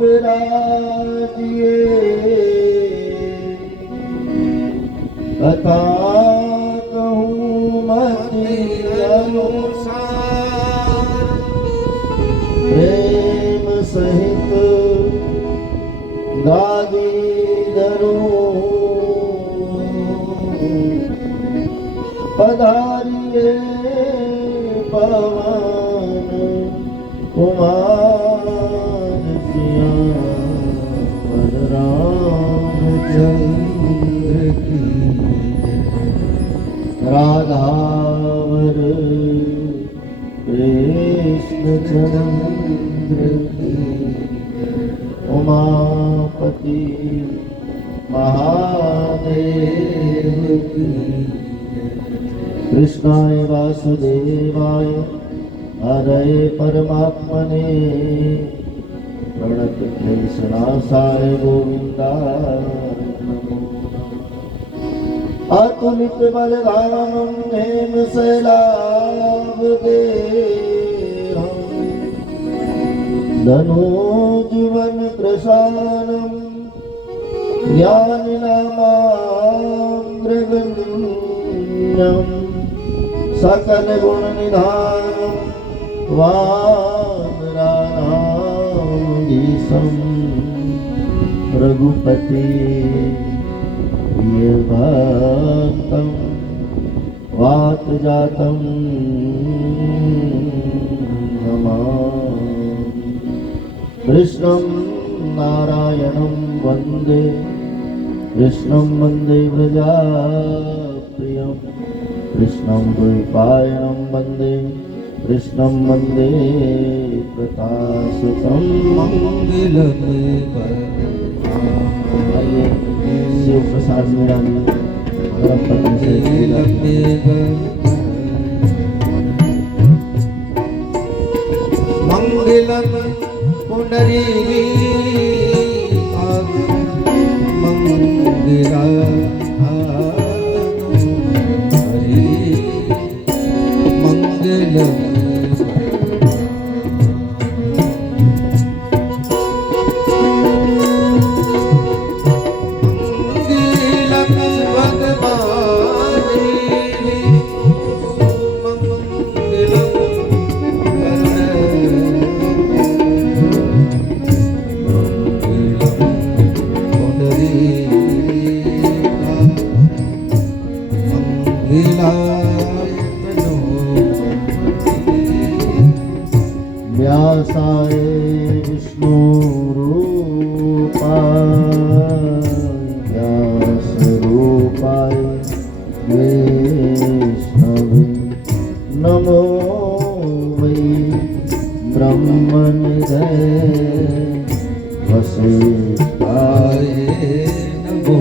विराजिए कथा कहूँ मति अनुसार प्रेम सहित गादी धरूं पधारिए पवन कुमार श्याम रामचंद्र की राधावर कृष्ण चंद्र की उमापति महादेव की कृष्णाय वासुदेवाय हरे परमात्मने प्रणतक्लेशनाशाय गोविन्दाय नमो अतुलित बलधामं हेमशैलाभदेहं धनुजीवन प्रसानं ज्ञानिनामाग्रगण्यं सकल गुण निधानं वानराणां रघुपति प्रियभक्तं वात जातं नमामि कृष्णं नारायणं वन्दे कृष्णं वन्दे व्रजप्रियं कृष्णं द्वैपायनं वन्दे कृष्णं वन्दे प्रकाशकं आइए शिव प्रसाद मेरा पत्नी से मंगलम पुंडरी मंगला मंगलम व्यासाय विष्णुरूपाय व्यासरूपाय वैष्णवे नमो वै ब्रह्मनिधये वसिष्ठाय नमो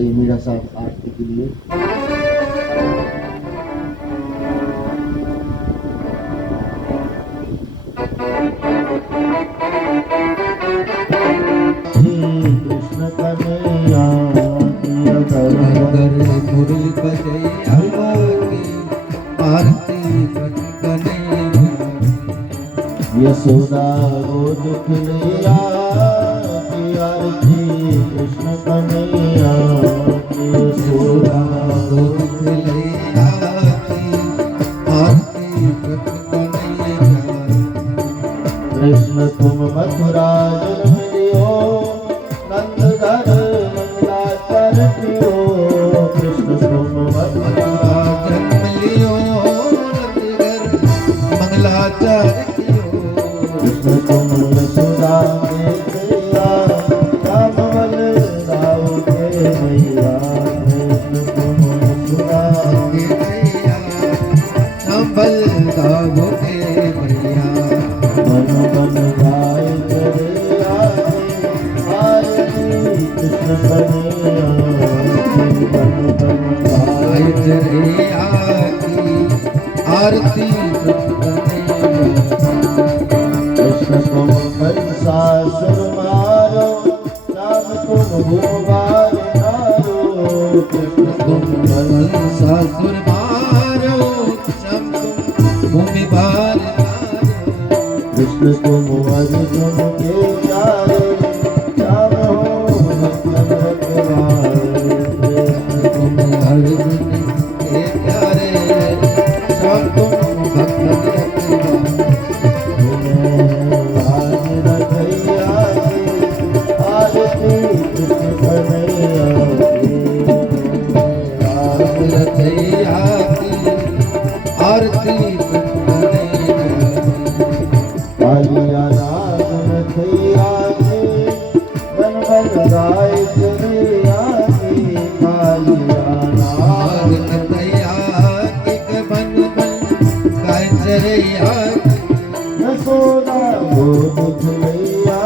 आइए मीरा साहब आरती के लिए। कृष्ण कन्हैया अगर मुरली बजैया की आरती कन्हैया यशोदा गोद खिलैया की आरती कृष्ण कन्हैया की यशोदा गोद खिलैया की आरती कृष्ण कन्हैया कृष्ण तुम मथुरा जन्म लियो नंद घर मंगलाचर पियो कृष्ण तुम मथुरा जन्म लियो नंदघर मंगलाचार कियो कृष्ण तुम यशोदा के भैया रामवल दाऊ के मैया कृष्ण तुम यशोदा के भैया संभल दावो के भैया मन मन गाय करे आरती कृष्ण कन्हैया मन मन गाय गाय जरैया की आरती कृष्ण कन्हैया कृष्ण तुम कंसासुर मारो राम तुम भूभार तारो कृष्ण तुम सासुर मारो शम तुम भूमि भार कृष्ण तुम अर्जुन के प्यारे राम हो भक्तन रखवारे कृष्ण तुम अर्जुन के प्यारे शम तुम भक्त रखवा आज रखैया आरती कृष्ण कन्हैया आज रचैया की आरती कृष्ण कालिया नाग रखैया बन बन गाय चरैया कालिया नाग कन्हैया की बन बन गाय चरैया यशोदा गोद खिलैया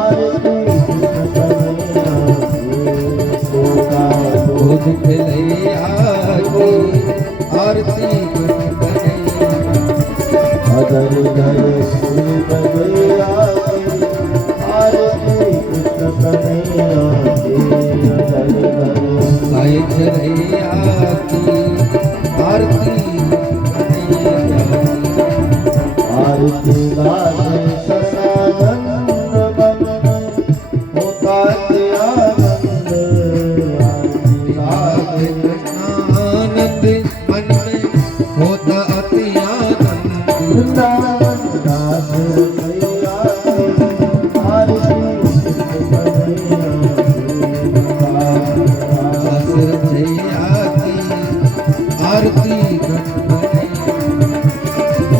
आरती कृष्ण कन्हैया यशोदा गोद खिलैया की आरती कृष्ण कन्हैया अदर धर फूल बजैया आरती कृष्ण कन्हैया अदर धर गाय चरैया की आरती कन्हैया आरती गाते सदानंद मन होता आनंद आरती गाते आनंद मन में होता अति आनंद वृंदावन दास रखैया आरती कृष्ण कन्हैया दास रचैया की आरती कृष्ण कन्हैया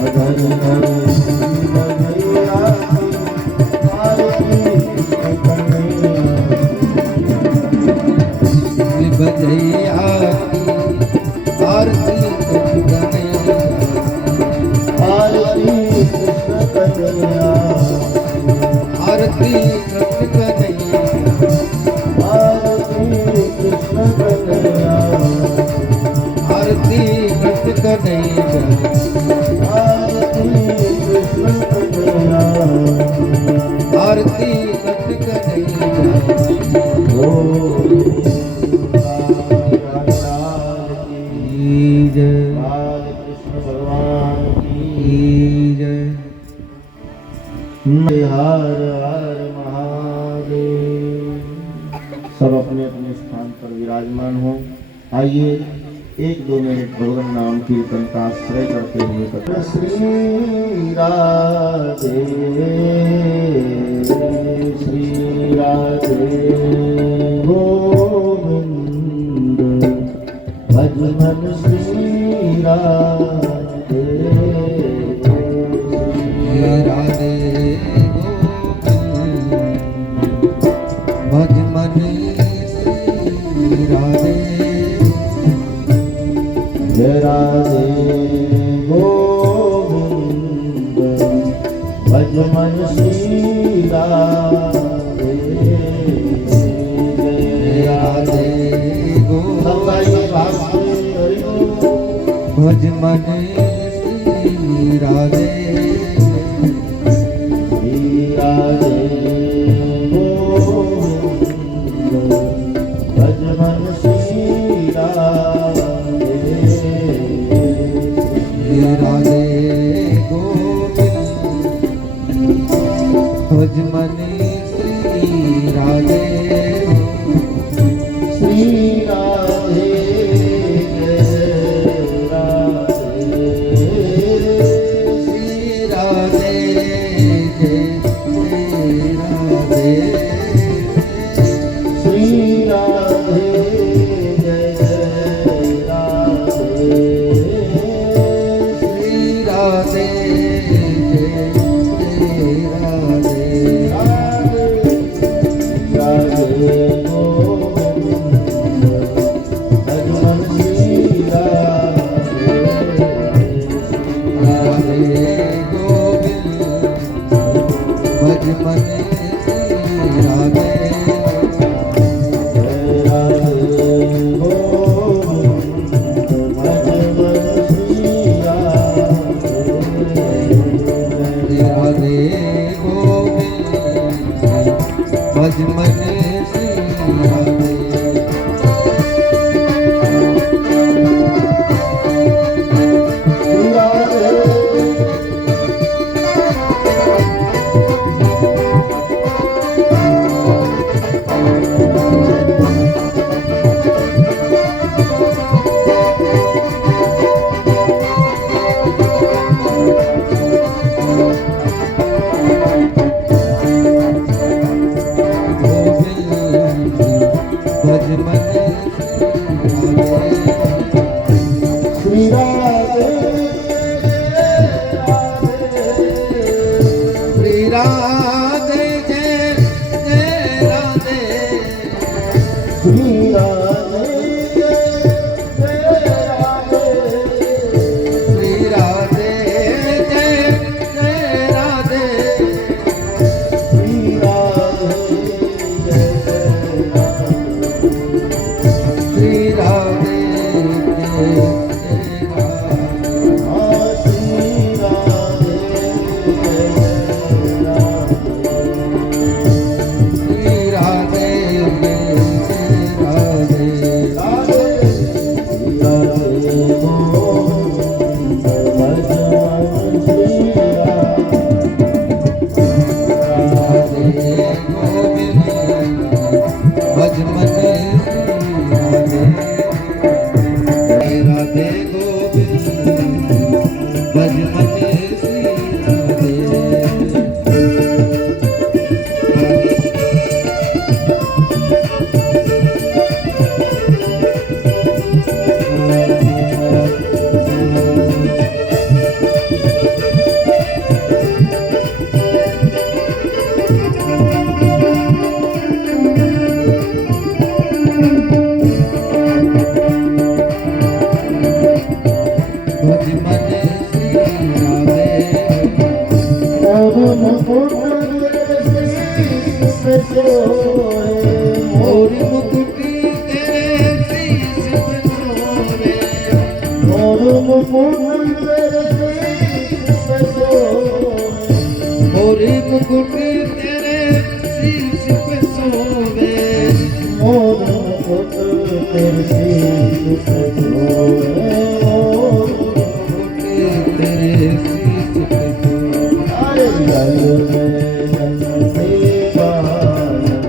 अदर धर फूल बजैया आरती कृष्ण कन्हैया बजैया की आरती कृष्ण कन्हैया आरती कृष्ण कन्हैया आरती कृष्ण कन्हैया आरती कृष्ण कन्हैया आरती कृष्ण कन्हैया आरती कृष्ण कन्हैया आरती कृष्ण कन्हैया जय बाल कृष्ण भगवान की जय हर हर महादेव। सब अपने अपने स्थान पर विराजमान हो। आइए 1-2 मिनट भगवान नाम कीर्तन का आश्रय करते हुए कथा। श्री राधे श्री राधे गोविंद भजन श्री राधे राधे गोविंद भज मन श्री राधे जय राधे गोविंद भज मन श्री राधे जय राधे भज मन श्री राधे श्री राधे गोविंद भज मन श्री राधे श्री राधे गोविंद भज मन श्री राधे श्री राधे भज मन श्री राधे मोरे मुकुट तेरे शीश पे सोवे मोर मुकुट तेरे शीश पे सोवे तेरे शीश पे अरे जल में जल सेवा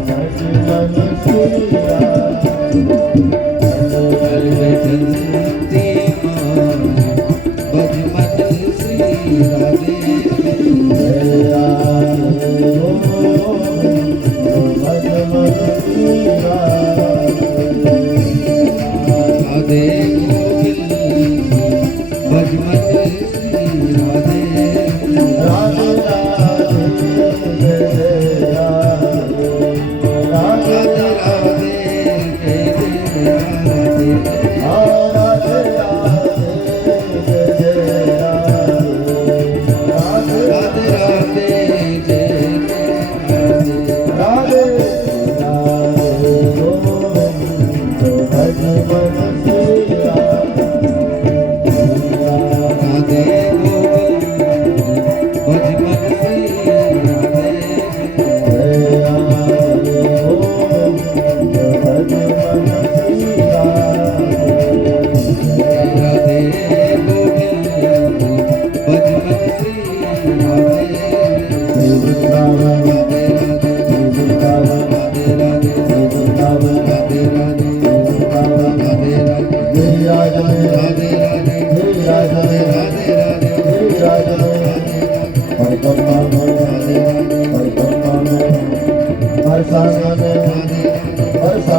भज मन श्री राधे जल में जलती भज मन श्री राधे राधे भज मन श्री राधे राधे राधे राधे राधे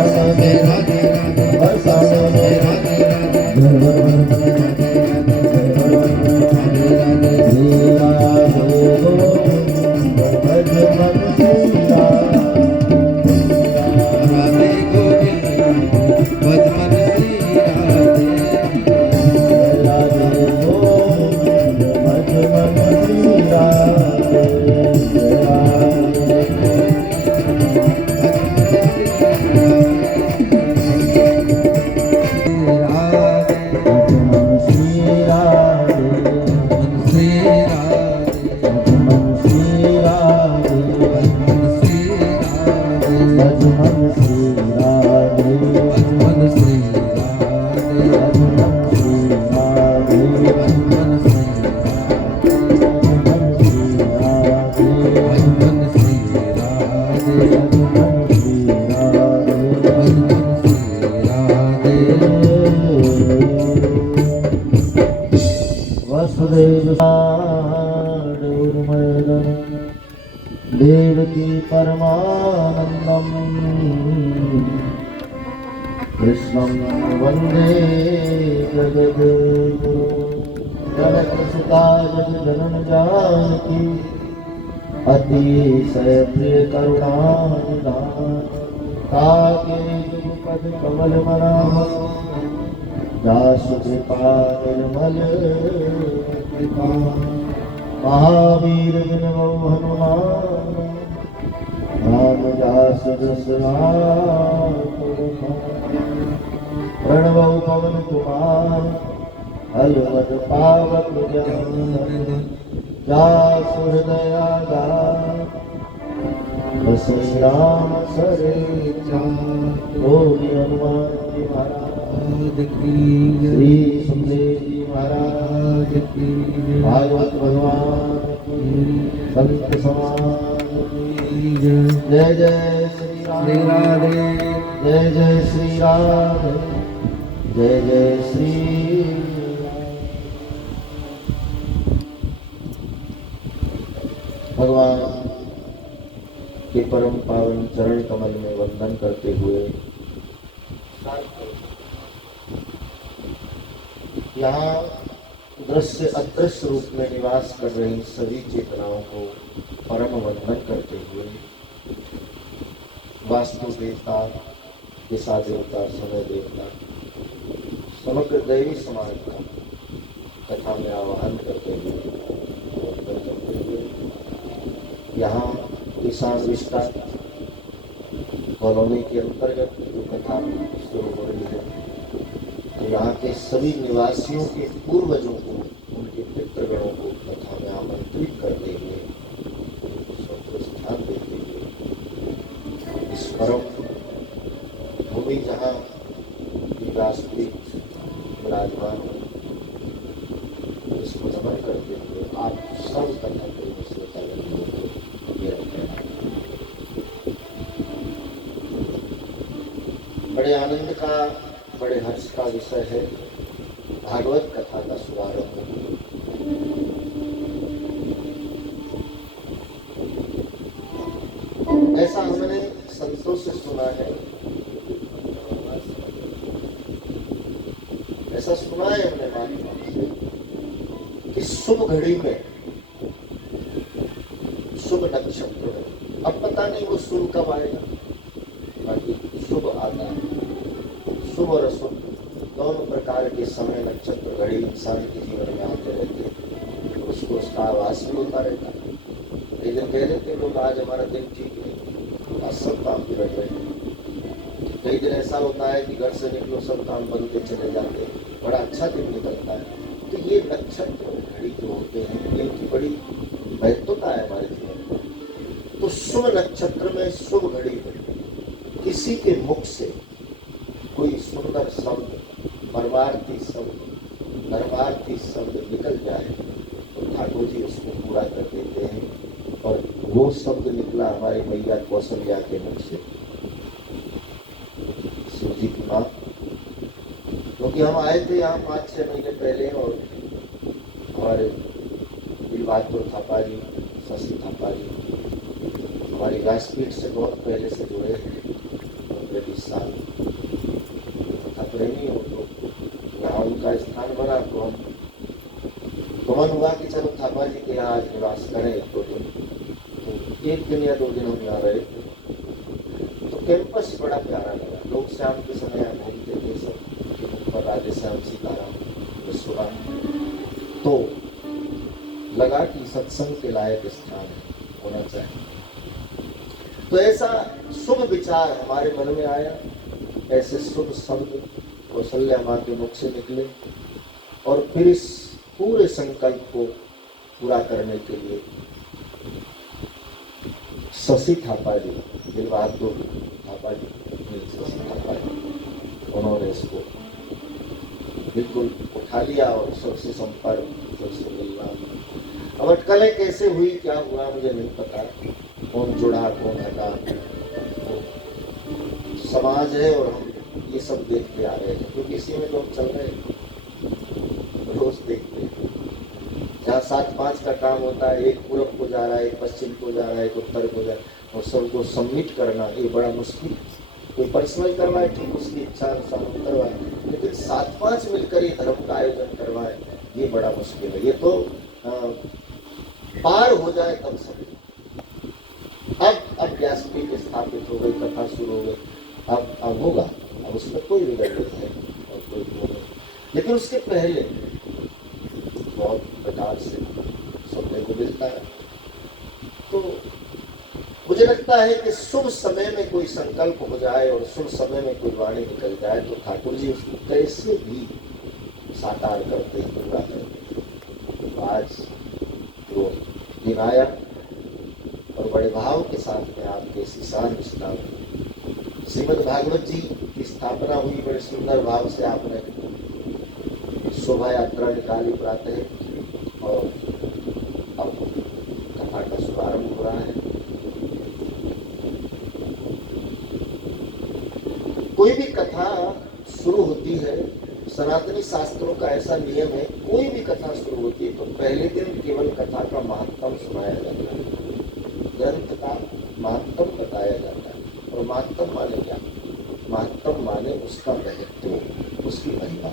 बरसाने में राधे राधे बरसाने में राधे राधे जय राधे राधे राधे राधे श्री राधे गोविंद भज मन श्री राधे गोविंद भज मन श्री राधे गोविंद भज मन श्री राधे देवकी परमानंदम कृष्णं वंदे जगद्गुरु जनकसुता जगज्जनन जानकी अतिशय प्रिय करुणानिधान ताके जुगपद कमल मनाम जासु कृपा निर्मल कृपा महावीर विनमो हनुमान राम जासु प्रणवो पवन कुमार हलवद पावक ज्ञान जासु हृदया श्री राम सरे बोली हनुमान जी महाराज की श्री सुखदेव जी महाराज की भागवत भगवान की संत समाज की जय जय श्री राधे जय जय श्री राधे जय जय श्री भगवान के परम पावन चरण कमल में वंदन करते हुए यहाँ दृश्य अदृश्य रूप में निवास कर रही सभी चेतनाओं को परम वंदन करते हुए वास्तु देवता, दिशा देवता, समय देवता, समग्र दैवी समाज का कथा में आवाहन करते हुए यहाँ किसान विस्तार कॉलोनी के अंतर्गत जो कथा शुरू हो रही है, तो यहाँ के सभी निवासियों के पूर्वजों को, उनके पितृगणों को कथा में आमंत्रित करते हुए स्थान देते हुए इस परम भूमि जहाँ वास्तविक विराजमान इसको नमन करते हुए आप सब कथा को बड़े आनंद का, बड़े हर्ष का विषय है भागवत कथा का शुभारंभ। ऐसा हमने संतों से सुना है, ऐसा सुना है हमने महात्मा से कि शुभ घड़ी में, शुभ नक्षत्र में, अब पता नहीं वो शुभ कब आएगा, बाकी शुभ आता है। शुभ और अशुभ दोनों प्रकार के समय, नक्षत्र, घड़ी इंसान के जीवन में आते रहते हैं, उसको उसका आवास भी होता रहता है। एक दिन कह देते लोग आज हमारा दिन ठीक नहीं, आज सब काम बिगड़ रहे हैं। कई दिन ऐसा होता है कि घर से निकलो सब काम बनते चले जाते हैं, बड़ा अच्छा दिन निकलता है। तो ये नक्षत्र घड़ी जो होते हैं इनकी बड़ी महत्वता है हमारे जीवन में। तो शुभ नक्षत्र में, शुभ घड़ी में किसी के मुख से कोई सुंदर शब्द, परमार्थी शब्द, धर्मार्थी शब्द निकल जाए तो ठाकुर जी उसको पूरा कर देते हैं। और वो शब्द निकला हमारे मैया कौशल्या के मुख से, शिव जी की माँ। क्योंकि हम आए थे यहाँ 5-6 महीने पहले और हमारे बिलवातुर थापा जी, शशि थापा जी हमारी व्यासपीठ से बहुत पहले से जुड़े हैं। 15-20 साल कथा प्रेमी हो तो यहाँ उनका स्थान बना तो हम तो मन हुआ कि चलो थापा जी के यहाँ आज निवास करें 1-2 दिन। तो 1 दिन या 2 दिन हम यहाँ रहे थे। तो कैंपस बड़ा प्यारा लगा। लोग शाम के समय यहाँ घूमते थे सब, और राधे श्याम सीताराम विश्वराम। तो लगा कि सत्संग के लायक स्थान होना चाहिए। तो ऐसा शुभ विचार हमारे मन में आया, ऐसे शुभ शब्द कौशल्या माँ के मुख से निकले, और फिर इस पूरे संकल्प को पूरा करने के लिए शशि थापा जी, दिलबहादुर थापा जी, शशि थापा जी, उन्होंने इसको बिल्कुल उठा लिया और सबसे संपर्क, सबसे मिलना। अब अटकलें कैसे हुई, क्या हुआ, मुझे नहीं पता। कौन जुड़ा, कौन हटा, समाज है और हम ये सब देखते आ रहे हैं, क्योंकि इसी में तो हम चल रहे हैं, रोज देखते हैं। जहाँ 7-5 का काम होता है, एक पूरब को जा रहा है, एक पश्चिम को जा रहा है, एक उत्तर को जा रहा है, और सबको सबमिट करना ये बड़ा मुश्किल। कोई पर्सनल करवाए ठीक, उसकी इच्छा अनुसार करवाए, लेकिन 7-5 मिलकर ये धर्म का आयोजन करवाए, ये बड़ा मुश्किल है। ये तो पार हो जाए तब सब। अब व्यासपीठ स्थापित हो गई, कथा शुरू हो गई, अब होगा, अब उसमें कोई रिगर्ट नहीं और कोई वो नहीं। लेकिन उसके पहले बहुत प्रकार से सुनने को मिलता है। तो मुझे लगता है कि शुभ समय में कोई संकल्प हो जाए और शुभ समय में कोई वाणी निकल जाए तो ठाकुर जी उसको कैसे भी साकार करते हैं, पूरा करते हैं। तो आज वो दिन आया और बड़े भाव के साथ में आपके ईशान स्थान श्रीमद् भागवत जी की स्थापना हुई। बड़े सुंदर भाव से आपने शोभा यात्रा निकाली प्रातः, और अब कथा का शुभारंभ हो रहा है। कोई भी कथा शुरू होती है, सनातनी शास्त्रों का ऐसा नियम है, कोई भी कथा शुरू होती है तो पहले दिन केवल कथा का महत्व सुनाया जाता है, ग्रंथ का महत्व बताया जाता है। और महत्व माने क्या? महत्व माने उसका महत्व, उसकी महिमा।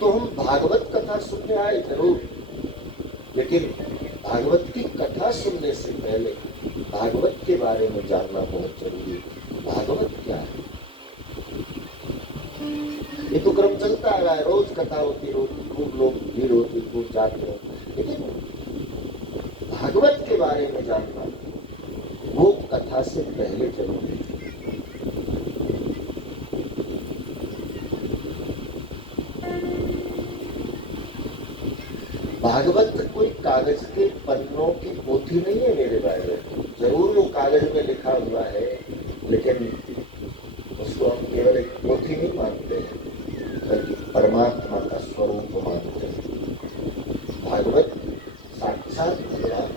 तो हम भागवत कथा सुनने आए जरूर, लेकिन भागवत की कथा सुनने से पहले भागवत के बारे में जानना बहुत जरूरी है। भागवत क्या है? ये तो क्रम चलता आ रहा है, रोज कथा होती, रोज खूब लोग भीड़ होती, खूब जाते हो, लेकिन भागवत के बारे में जानना वो कथा से पहले जरूरी है। भागवत कोई कागज के पन्नों की पोथी नहीं है मेरे भाई। जरूर वो कागज में लिखा हुआ है, लेकिन उसको हम केवल एक पोथी नहीं मानते हैं, बल्कि परमात्मा का स्वरूप मानते हैं। भागवत साक्षात भगवान।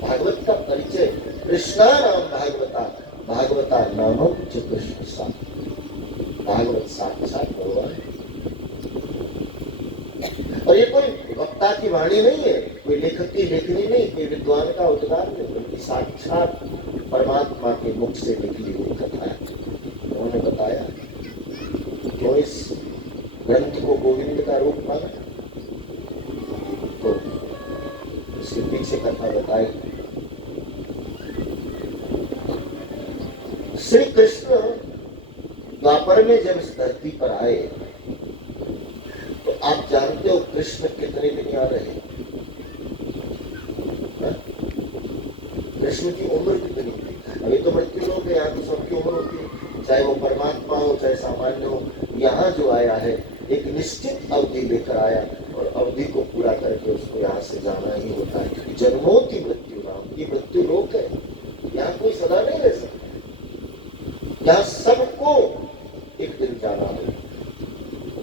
भागवत का परिचय कृष्णा नाम भागवता, भागवता नामो च कृष्ण सा। भागवत साक्षात भगवान। और ये कोई वक्ता की वाणी नहीं है, कोई लेखक की लेखनी नहीं, कोई विद्वान का उद्गार नहीं, बल्कि साक्षात परमात्मा के मुख से निकली हुई कथा है। उन्होंने बताया क्यों इस ग्रंथ को गोविंद का रूप माना, तो उसके पीछे कथा बताई। श्री कृष्ण द्वापर में जब इस धरती पर आए तो आप जानते हो कृष्ण कितने दिन यहाँ रहे? कृष्ण की उम्र कितनी थी? अभी तो मृत्यु लोग हैं, यहाँ तो सबकी उम्र होती है, चाहे वो परमात्मा हो चाहे सामान्य हो। यहाँ जो आया है एक निश्चित अवधि लेकर आया, और अवधि को पूरा करके उसको यहाँ से जाना ही होता है। जन्मों की मृत्यु नाम, ये मृत्यु लोक है, यहाँ कोई सदा नहीं रह सकता। यहाँ सबको एक दिन जाना हो,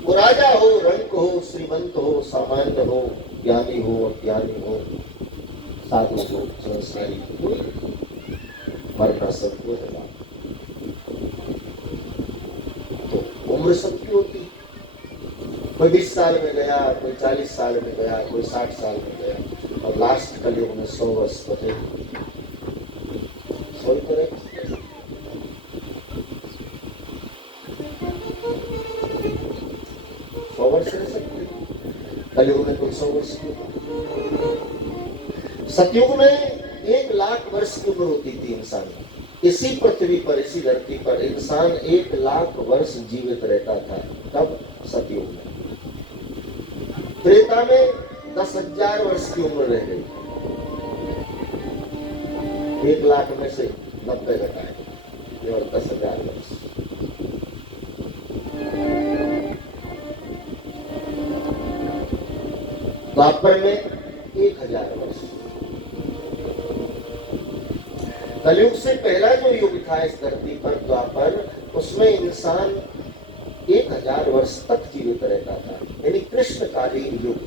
वो राजा हो, रंक हो, श्रीमंत हो, सामान्य हो, ज्ञानी हो, अज्ञानी हो, साधु हो, संस्कारी हो, मरना सबको है। तो उम्र सबकी होती, कोई 20 साल में गया, कोई 40 साल में गया, कोई 60 साल में गया, और लास्ट कलयुग में 100 वर्ष बचे। 100 ही तो रहे। वर्ष रह सकते हैं, कलयुग में कोई 100 वर्ष की उम्र। सतयुग में 1,00,000 वर्ष की उम्र होती थी इंसान की। इसी पृथ्वी पर, इसी धरती पर इंसान 1,00,000 वर्ष जीवित रहता था। तब सतयुग में। त्रेता में 10,000 वर्ष की उम्र रह गई। 1,00,000 में से 90 घटाए केवल 10,000 वर्ष। द्वापर में 1,000 वर्ष। कलयुग से पहला जो युग था इस धरती पर द्वापर, उसमें इंसान 1,000 वर्ष तक जीवित रहता था, यानी कृष्णकालीन युग।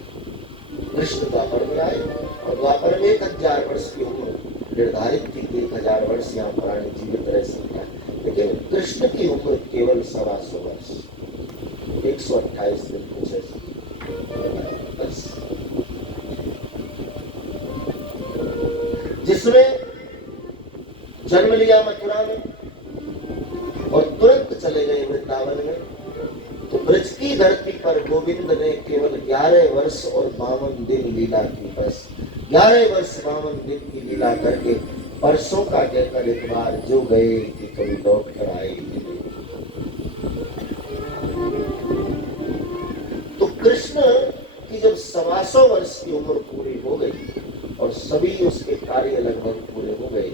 कृष्ण द्वापर में आए और द्वापर में 1,000 वर्ष की उम्र निर्धारित थी कि 1,000 वर्ष यहाँ प्राणी जीवित रह सकता है। लेकिन कृष्ण की उम्र केवल 125 वर्ष, 128 दिन कुछ ऐसे बस, जिसमें जन्म लिया मथुरा में और तुरंत चले गए वृंदावन में। तो ब्रज की धरती पर गोविंद ने केवल 11 वर्ष और 52 दिन लीला की। बस 11 वर्ष 52 दिन की लीला करके परसों का कहकर एक बार जो गए कि कभी लौट कर आए नहीं। तो कृष्ण की जब 125 वर्ष की उम्र पूरी हो गई और सभी उसके कार्य लगभग पूरे हो गए,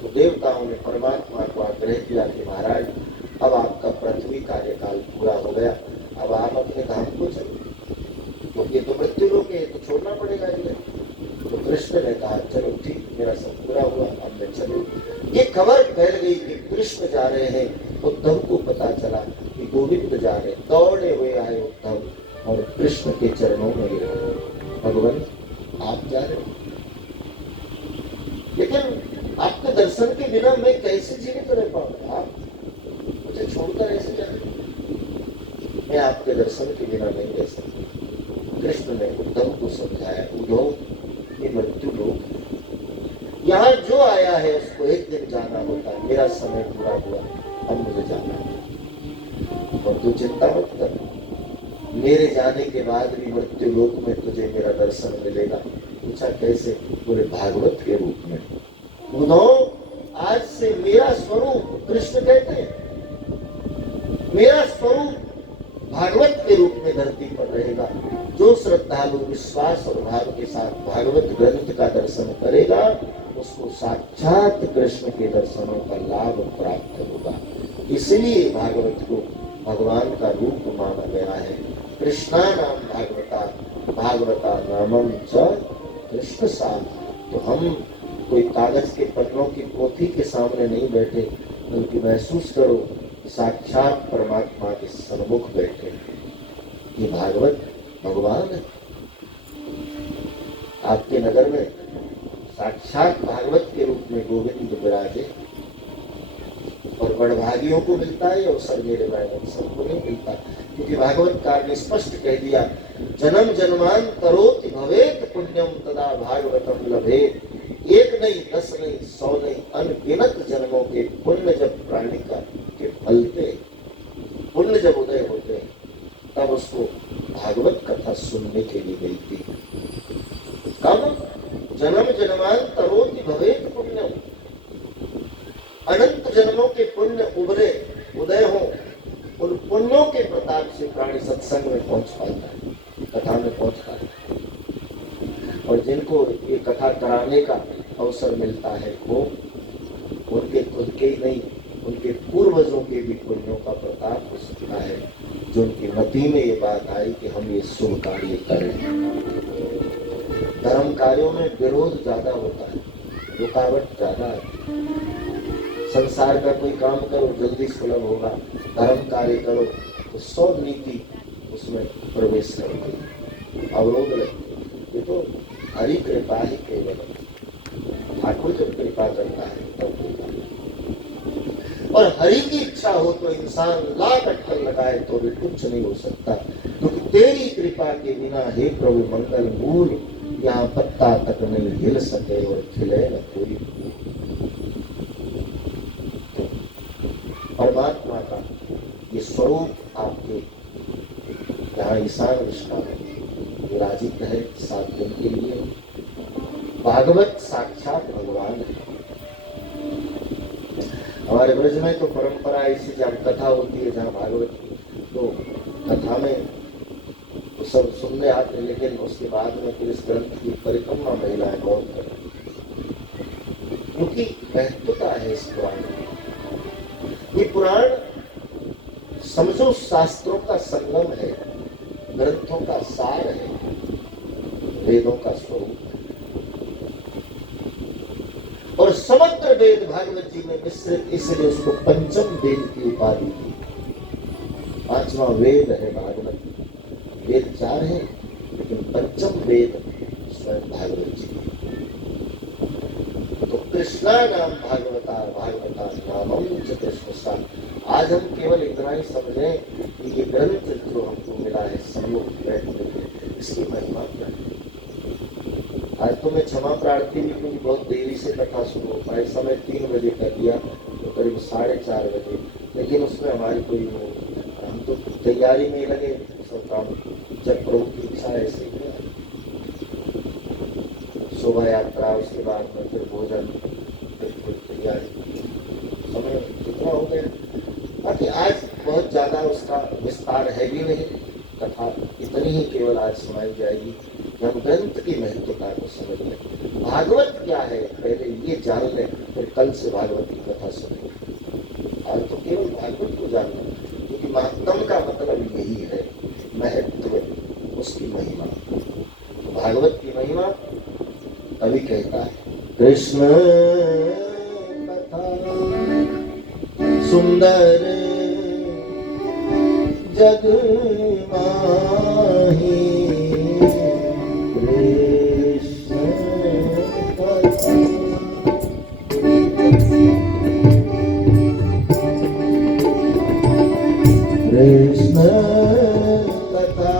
तो देवताओं ने परमात्मा को आग्रह किया कि महाराज, अब आपका पृथ्वी कार्यकाल पूरा हो गया, अब आप अपने धाम को चलो, तो ये तो मृत्यु लोग है, तो छोड़ना पड़ेगा इन्हें। तो कृष्ण ने कहा चलो ठीक, मेरा सब पूरा हुआ, अब मैं चलूं। ये खबर फैल गई कि कृष्ण जा रहे हैं। उद्धव को पता चला कि गोविंद जा रहे, दौड़े हुए आए उद्धव और कृष्ण के चरणों में गिरे, भगवान आप जा रहे हो, लेकिन आपके दर्शन के बिना मैं कैसे जीवित रह पाऊंगा? आप मुझे छोड़कर ऐसे जा रहे, मैं आपके दर्शन के बिना नहीं रह सकता। कृष्ण ने उद्धव को समझाया, उद्धव ये मृत्यु लोक है, यहाँ जो आया है उसको एक दिन जाना होता है, मेरा समय पूरा हुआ, अब मुझे जाना है। और तू चिंता मत कर, मेरे जाने के बाद भी मृत्यु लोक में तुझे मेरा दर्शन मिलेगा। पूछा कैसे? पूरे भागवत के रूप में। उद्धव, आज से मेरा स्वरूप, कृष्ण कहते हैं, मेरा स्वरूप भागवत के रूप में धरती पर रहेगा। जो श्रद्धालु विश्वास और भाव के साथ भागवत ग्रंथ का दर्शन करेगा, उसको साक्षात कृष्ण के दर्शनों का लाभ प्राप्त होगा। इसलिए भागवत को भगवान का रूप माना गया है। कृष्णा नाम भागवता, भागवता नामम च कृष्ण सा। तो हम कोई कागज के पन्नों की पोथी के सामने नहीं बैठे, बल्कि महसूस करो साक्षात परमात्मा के सन्मुख बैठे। ये भागवत भगवान है। आपके नगर में साक्षात भागवत के रूप में गोविंद विराजे, और बड़भागियों को मिलता है अवसर, मेरे भाई सबको नहीं मिलता। क्योंकि भागवत कार ने स्पष्ट कह दिया, जन्म जन्मांतरोति भवेत पुण्यम तदा भागवतम लभेत। 1 नहीं, 10 नहीं, 100 नहीं, अनगिनत जन्मों के पुण्य जब प्राणी का के फलते, पुण्य जब उदय होते, तब उसको भागवत कथा सुनने के लिए मिलती। कब? जन्म जन्मांतरोति भवेत पुण्यम, अनंत जन्मों के पुण्य उभरे उदय हो, उन पुण्यों के प्रताप से प्राणी सत्संग में पहुंच पाता है, कथा में पहुंच पाता है। और जिनको ये कथा कराने का अवसर मिलता है, वो उनके खुद के ही नहीं, उनके पूर्वजों के भी पुण्यों का प्रताप हो सकता है, जो उनकी मति में ये बात आई कि हम ये शुभ कार्य करें। धर्म कार्यों में विरोध ज्यादा होता है, रुकावट ज्यादा है। संसार का कोई काम करो जल्दी सुलभ होगा, धर्म कार्य करो तो 100 नीति उसमें प्रवेश करती, अवरोध लगती। ये तो हरि कृपा ही केवल, ठाकुर जब कृपा करता है तब होता है। और हरि की इच्छा हो तो इंसान लाख अटकल लगाए तो भी कुछ नहीं हो सकता, क्योंकि तेरी कृपा के बिना हे प्रभु मंगल मूल, यहाँ पत्ता तक नहीं हिल सके और खिले न कोई। परमात्मा का ये स्वरूप आपके यहाँ ईशान विष्णु विराजित है 7 दिन के लिए। भागवत साक्षात भगवान है। हमारे ब्रज में तो परंपरा ऐसी जब कथा होती है जहाँ भागवत की, तो कथा में तो सब सुनने आते, लेकिन उसके बाद में फिर इस ग्रंथ की परिक्रमा महिलाएं बहुत करती, क्योंकि महत्वता है इस पुराण में। ये पुराण समझो शास्त्रों का संगम है, ग्रंथों का सार है, वेदों का स्वरूप है। और समग्र वेद भागवत जी में मिश्रित, इसलिए उसको पंचम वेद की उपाधि दी। 5वां वेद है भागवत। वेद 4 है, लेकिन पंचम वेद स्वयं भागवत जी। तो कृष्णा नाम भागवता, भागवता नामम च कृष्ण। आज हम केवल इतना ही समझें कि ये ग्रंथ जो हमको मिला है संयोग बैठने के, इसकी महिमा क्या है। आज तो मैं क्षमा प्रार्थी भी, क्योंकि बहुत देरी से कथा शुरू हो पाई। समय 3 बजे कर दिया तो करीब 4:30 बजे, लेकिन उसमें हमारी कोई हम तो तैयारी में लगे सब काम। जब प्रभु की इच्छा ऐसे ही है, शोभा यात्रा, उसके बाद में फिर भोजन, फिर तैयारी, समय कितना हो गया। बाकी आज बहुत ज्यादा उसका विस्तार है भी नहीं, कथा इतनी ही केवल आज सुनाई जाएगी कि हम ग्रंथ की महत्वता को समझ लें। भागवत क्या है पहले ये जान लें, फिर कल से भागवत की कथा सुनेंगे। आज तो केवल भागवत को जान लें, क्योंकि महात्म का मतलब यही है, महत्व, उसकी महिमा। तो भागवत की महिमा कवि कहता है, कृष्ण कथा सुंदर जग माही, कृष्ण कथा। कृष्ण कथा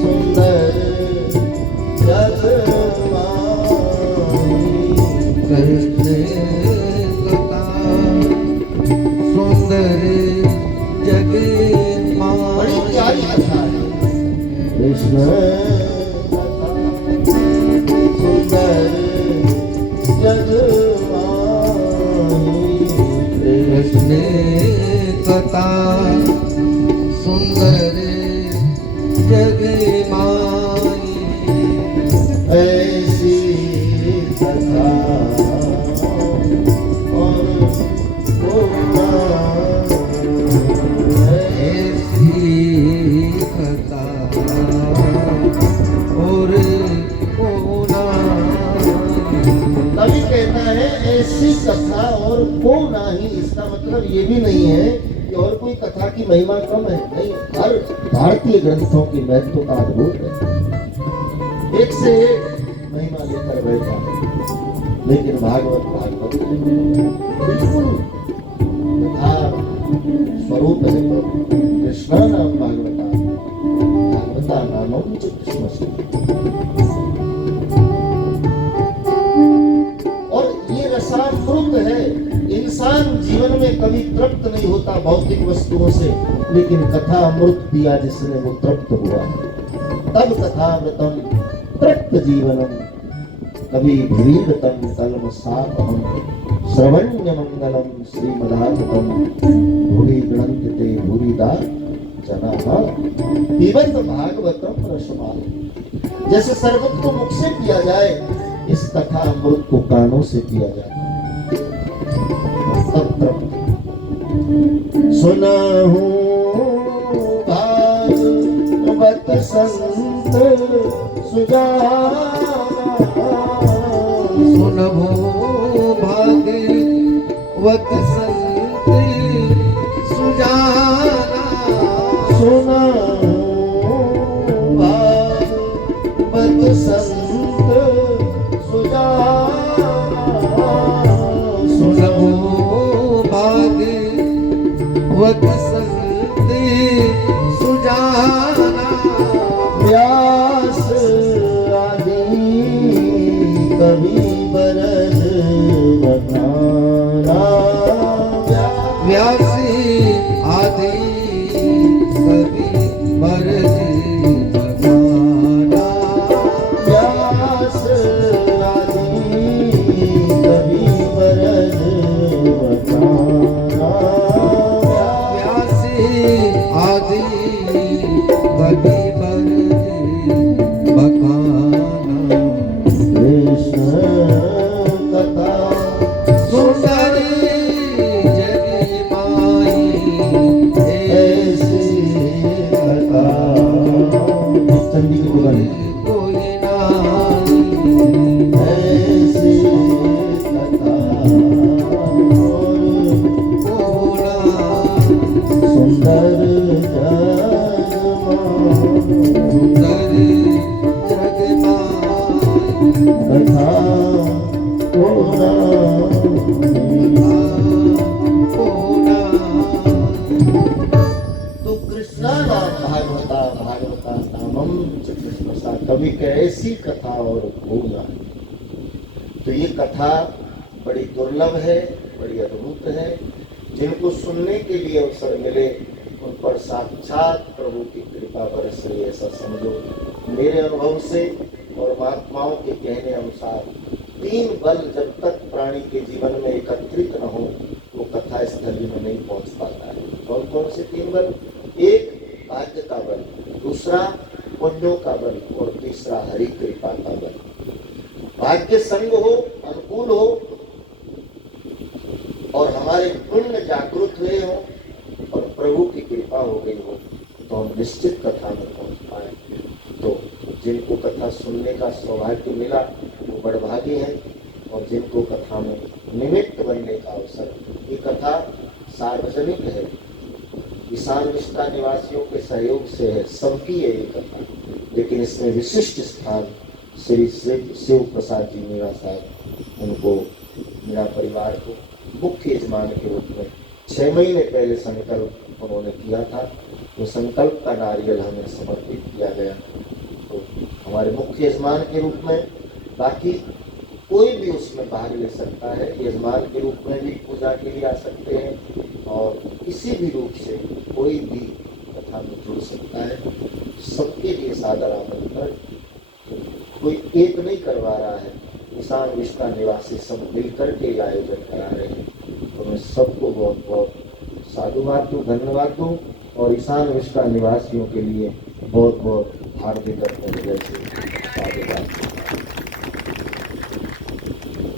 सुंदर जग माही, कृष्ण कथा सुंदर जग बड़ी प्यारी कथा है। कृष्ण कथा सुंदर जग माही, कृष्ण कथा सुंदर जग माही, ऐसी कथा और ऐसी कथा और कवि कहता है ऐसी कथा और को नाही। इसका मतलब ये भी नहीं है कि और कोई कथा की महिमा कम है, नहीं, हर भारतीय ग्रंथों की महत्वता अद्भुत है, एक से एक महिमा लेकर बैठा है। लेकिन भागवत बिल्कुल यथार्थ स्वरूप है। कृष्णा नाम भागवता, भागवता नामम च कृष्णस्य। और ये रसामृत है। इंसान जीवन में कभी तृप्त नहीं होता भौतिक वस्तुओं से, लेकिन कथा अमृत पिया जिसने वो तृप्त हुआ। तब कथामृतम तृप्त जीवनम, कभी भीड़तम कलम सापहम, श्रवण्य मंगलम श्रीमदागतम, भूरि गणन्ते भूरिदा जनाः, पिबन्त भागवतम रसमालयम्। जैसे शरबत को मुख से पिया जाए, इस कथा अमृत को कानों से पिया जाता है। तब तृप्त। सुनहु भागवत संत सुजाना, सुनभो भागवत संत सुजाना, सुनहु भागवत संत सुजाना, सुनभो भागवत संत सुजाना, व्यास आदि कवि बरद बखाना, व्यासी आदि कवि बर सुंदर कथा तो कृष्णा नाम भागवता भागवता नामम च कृष्ण। कवि के ऐसी कथा और भूला। तो ये कथा बड़ी दुर्लभ है, बड़ी अद्भुत है। जिनको सुनने के लिए अवसर मिले उन पर साक्षात प्रभु की कृपा बरस रही है, ऐसा समझो। मेरे अनुभव से और महात्माओं के कहने अनुसार 3 बल जब तक प्राणी के जीवन में एकत्रित न हो वो कथा स्थली में नहीं पहुंच पाता है। कौन कौन से 3 बल? एक भाग्य का बल, दूसरा पुण्यों का बल और तीसरा हरि कृपा का बल। भाग्य संग हो, अनुकूल हो और हमारे पुण्य जागृत हुए हो और प्रभु की कृपा हो गई हो तो हम निश्चित कथा में पहुंच पाए। तो जिनको कथा सुनने का सौभाग्य मिला वो बड़भागी हैं, और जिनको कथा में निमित्त बनने का अवसर। ये कथा सार्वजनिक है, ईशान निष्ठा निवासियों के सहयोग से है, सबकी है ये कथा। लेकिन इसमें विशिष्ट स्थान श्री शिव प्रसाद जी मीरा साहब, उनको मेरा परिवार को मुख्य यजमान के रूप में 6 महीने पहले संकल्प उन्होंने किया था। तो संकल्प का नारियल हमें समर्पित किया गया। तो हमारे मुख्य यजमान के रूप में, बाकी कोई भी उसमें भाग ले सकता है। यजमान के रूप में भी पूजा के लिए आ सकते हैं और किसी भी रूप से कोई भी कथा में जुड़ सकता है। सबके लिए सादर आमंत्रण। कोई एक नहीं करवा रहा है, ईशान निष्ठा निवासी सब मिलकर के आयोजन करा रहे हैं। तो मैं सबको बहुत बहुत साधुवाद दूँ, धन्यवाद दूँ और ईशान निष्ठा निवासियों के लिए बहुत बहुत हार्दिक अभिनंदन से साधुवाद।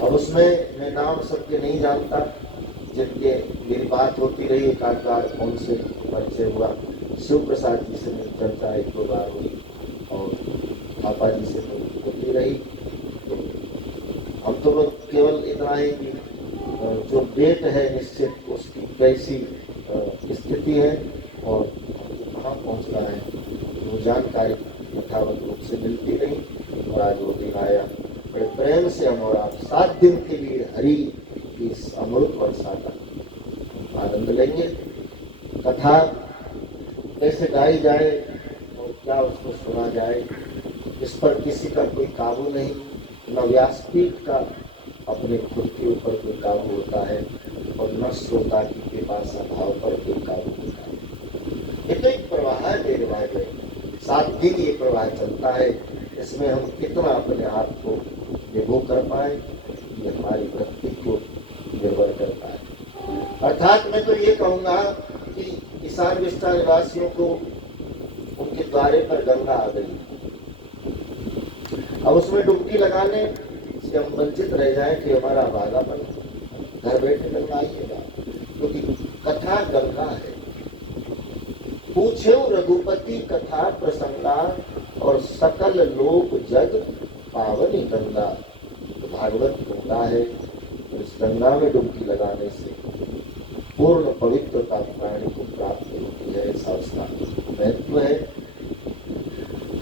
और उसमें मैं नाम सबके नहीं जानता, जिनके मेरी बात होती रही, एक आध बार फोन से परिचय हुआ। शिव प्रसाद जी से मेरी चर्चा 1-2 बार हुई और पापा जी से तो होती रही। तो हम तो केवल इतना ही कि जो डेट है निश्चित उसकी कैसी स्थिति है और कहाँ पहुँच रहा है वो जानकारी यथावत रूप से मिलती रही। और आज वो दिन आया, बड़े प्रेम से हम और आप 7 दिन के लिए हरि की इस अमृत वर्षा का आनंद लेंगे। कथा कैसे गाई जाए और क्या उसको सुना जाए, इस पर किसी का कोई काबू नहीं। न व्यासपीठ का अपने खुद के ऊपर कोई काबू होता है और न श्रोता की पिपासा भाव पर कोई काबू होता है। ये तो एक प्रवाह है, बेरिवाज है। 7 दिन ये प्रवाह चलता है। इसमें हम कितना अपने आप को विभो कर पाए ये हमारी वृत्ति को निर्भर करता है। अर्थात मैं तो ये कहूँगा कि ईशान निष्ठा निवासियों को उनके द्वारे पर गंगा आ गई। अब उसमें डुबकी लगाने से हम वंचित रह जाए कि हमारा भागापन, घर बैठे गंगा आइएगा, क्योंकि कथा गंगा है। पूछे रघुपति कथा प्रसंगा और सकल लोक जग पावनी गंगा। तो भागवत गंगा है, तो इस गंगा में डुबकी लगाने से पूर्ण पवित्रता प्राणी को प्राप्त होती है। ऐसा उसका महत्व है।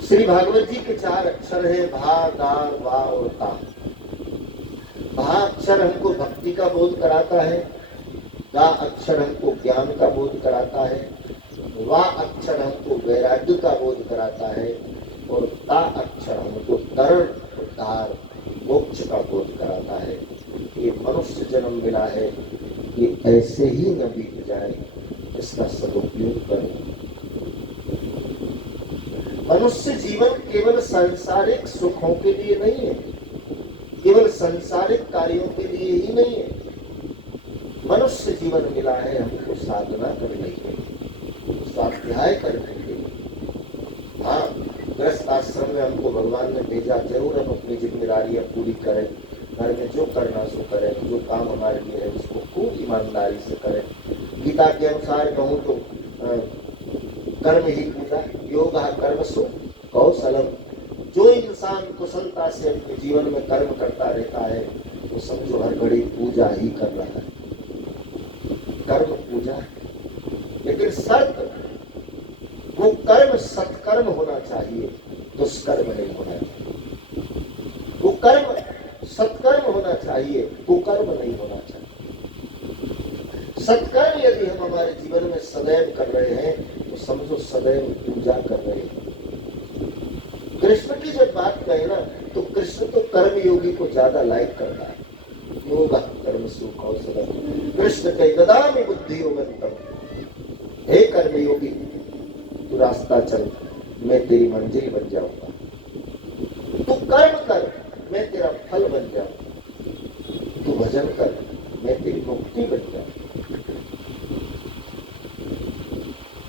श्री भागवत जी के 4 अक्षर है, भा, दार, वा और ता। भा अक्षर हमको भक्ति का बोध कराता है, दा अक्षर हमको ज्ञान का बोध कराता है, वा अक्षर हमको वैराग्य का बोध कराता है और ता अक्षर हमको तरण उद्धार मोक्ष का बोध कराता है। ये मनुष्य जन्म मिला है, ये ऐसे ही न बीत जाए, इसका सदुपयोग करें। मनुष्य जीवन केवल सांसारिक सुखों के लिए नहीं है, केवल सांसारिक कार्यों के लिए ही नहीं है। मनुष्य जीवन मिला है हमको साधना करने के लिए, स्वाध्याय करने के लिए। हाँ, गृहस्थ आश्रम में हमको भगवान ने भेजा, जरूर हम अपनी जिम्मेदारियां पूरी करें, घर में जो करना सो करें, जो काम हमारे लिए है उसको खूब ईमानदारी से करें। गीता के अनुसार कहूँ तो कर्म ही पूजा, योग कर्मसु कौशलम। जो इंसान कुशलता से अपने जीवन में कर्म करता रहता है वो समझो हर घड़ी पूजा ही कर रहा है। कर्म पूजा, लेकिन शर्त वो कर्म सत्कर्म होना चाहिए, दुष्कर्म नहीं होना चाहिए। वो कर्म सत्कर्म होना चाहिए, कुकर्म नहीं होना चाहिए। सत्कर्म यदि हम हमारे जीवन में सदैव कर रहे हैं तो समझो सदैव पूजा कर रहे हैं। कृष्ण की जब बात कहे ना तो कृष्ण तो कर्म योगी को ज्यादा लाइक करता है। योग कर्म सुकौशलम, कृष्ण के ददामि बुद्धि योगंतम। हे कर्म योगी, तू रास्ता चल, मैं तेरी मंजिल बन जाऊंगा। तू कर्म कर, मैं तेरा फल बन जाऊंगा। तू भजन कर, मैं तेरी मुक्ति बन जाऊंगा।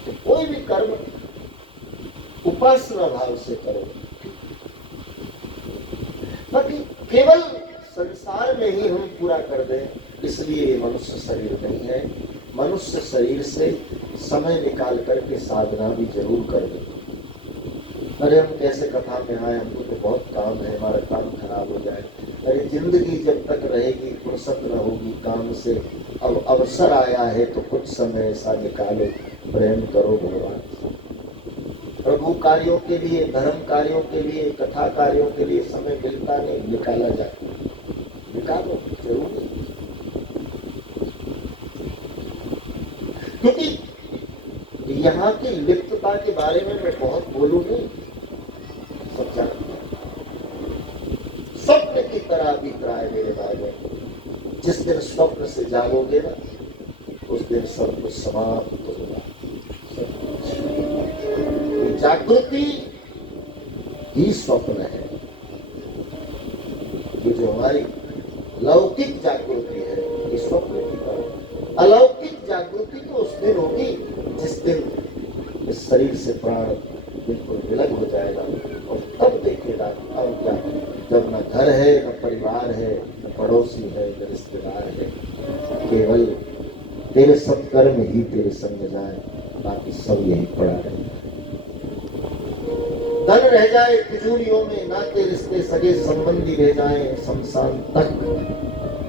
तो कोई भी कर्म उपासना भाव से करो, बाकी केवल संसार में ही हम पूरा कर दें इसलिए ये मनुष्य शरीर नहीं है। मनुष्य शरीर से समय निकाल करके साधना भी जरूर कर दें। अरे हम कैसे कथा में आए, हमको तो बहुत काम है, हमारा काम खराब हो जाए। अरे जिंदगी जब तक रहेगी फुर्सत न होगी काम से, अब अवसर आया है तो कुछ समय ऐसा निकालो, प्रेम करो भगवान से। प्रभु कार्यों के लिए, धर्म कार्यों के लिए, कथा कार्यों के लिए समय मिलता नहीं, निकाला जाए, निकालो जरूरी। क्योंकि यहाँ की लिप्तता के बारे में मैं बहुत बोलूं नहीं, सब जानते हैं। स्वप्न की तरह अभिप्राय मेरे भाई, जिस दिन स्वप्न से जागोगे ना उस दिन सब कुछ समाप्त होगा। जागृति ही स्वप्न है। ये जो हमारी लौकिक जागृति है ये स्वप्न की तरह। अलौकिक जागृति तो उस दिन होगी जिस दिन इस शरीर से प्राण बिल्कुल विलग हो जाएगा और तब देखेगा अब क्या, जब न घर है, न परिवार है, न पड़ोसी है, न रिश्तेदार है, केवल तेरे सत्कर्म ही तेरे संग जाए, बाकी सब यही पड़ा रहे। धन रह जाए तिजोरियों में, नाते रिश्ते सगे संबंधी रह जाए शमशान तक,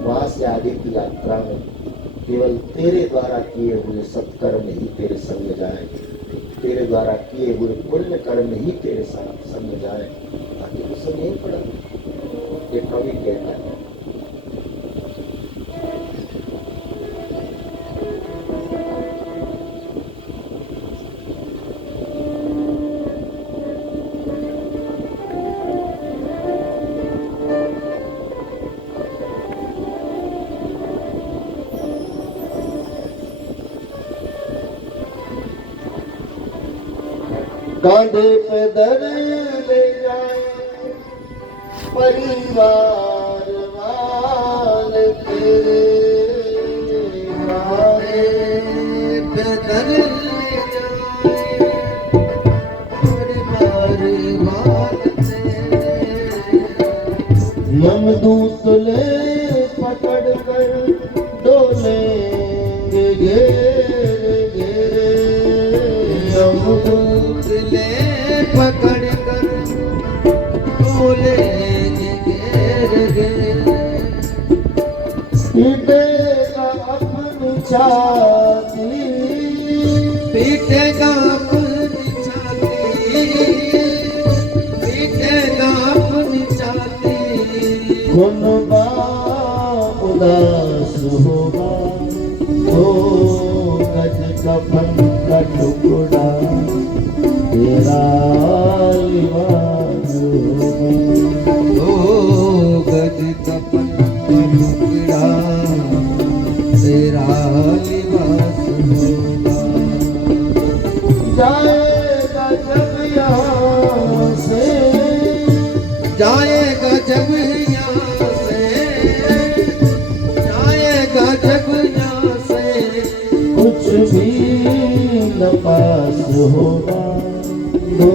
वहां से आगे की यात्रा में केवल तेरे द्वारा किए हुए सत्कर्म ही तेरे संग जाए, तेरे द्वारा किए हुए पुण्य कर्म ही तेरे साथ संग जाए, बाकी तो सब यही पड़ा। ये कवि कहता है। कांधे पे दर ले जाए परिवार वाले तेरे, कांधे पे दर ले जाए परिवार वाले तेरे, यमदूत ले पकड़ कर डोलेंगे घेरे घेरे, यमदूत ले पकड़ कर डोलेंगे घेरे घेरे, पीटेगा अपनी छाती, पीटेगा अपनी छाती, पीटेगा अपनी छाती, खुनबा उदास होगा, 2 गज कफन का टुकड़ा तेरा लिबास होगा, 2 गज कफन का टुकड़ा तेरा लिबास होगा। जाएगा जब यहाँ से, जाएगा जब यहाँ से, जाएगा जब यहाँ से, कुछ भी न पास होगा, 2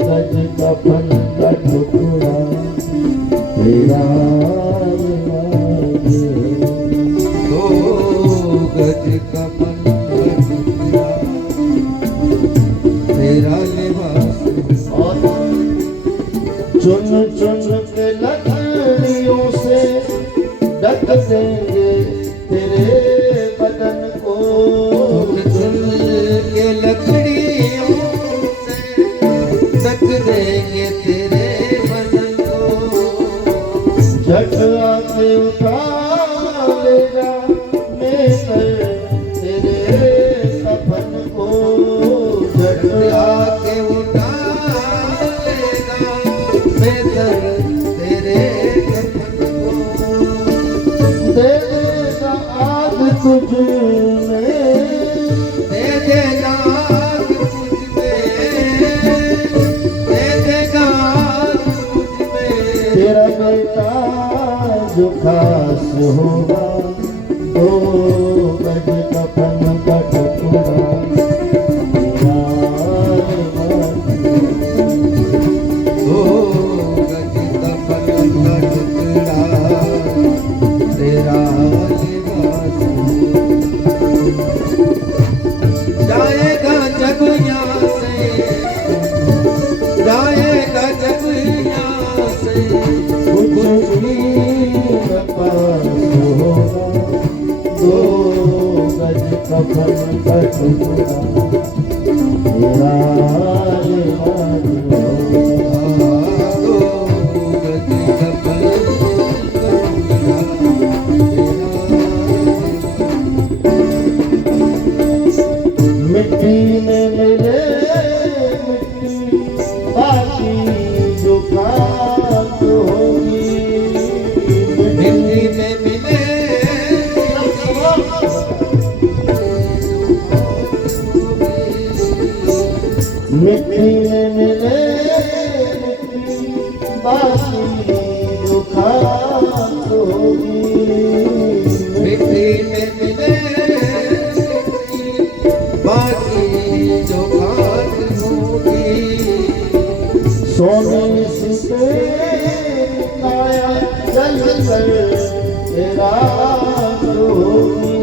गज कफन का टुकड़ा तेरा लिबास होगा। 2 गज कफन का टुकड़ा तेरा लिबास होगा। चुन चुन के लकड़ियों से ढक देंगे तेरे बदन को, चुन जो खास होगा, 2 गज कफन का टुकड़ा तेरा ओ गज कफन का टुकड़ा तेरा लिबास जाएगा जब यहाँ से, जाएगा जब यहाँ से कुछ भी न पास होगा, 2 गज कफन का टुकड़ा तेरा लिबास होगा। दो गज कफन का टुकड़ा मिट्टी में मिले मिट्टी, बाकी जो खाक होगी। मिट्टी में मिले मिट्टी में मिले मिट्टी, बाकी जो खाक होगी। मिट्टी में मिले बाकी जो खाक होगी। सोने से काया जल कर तेरा होगी।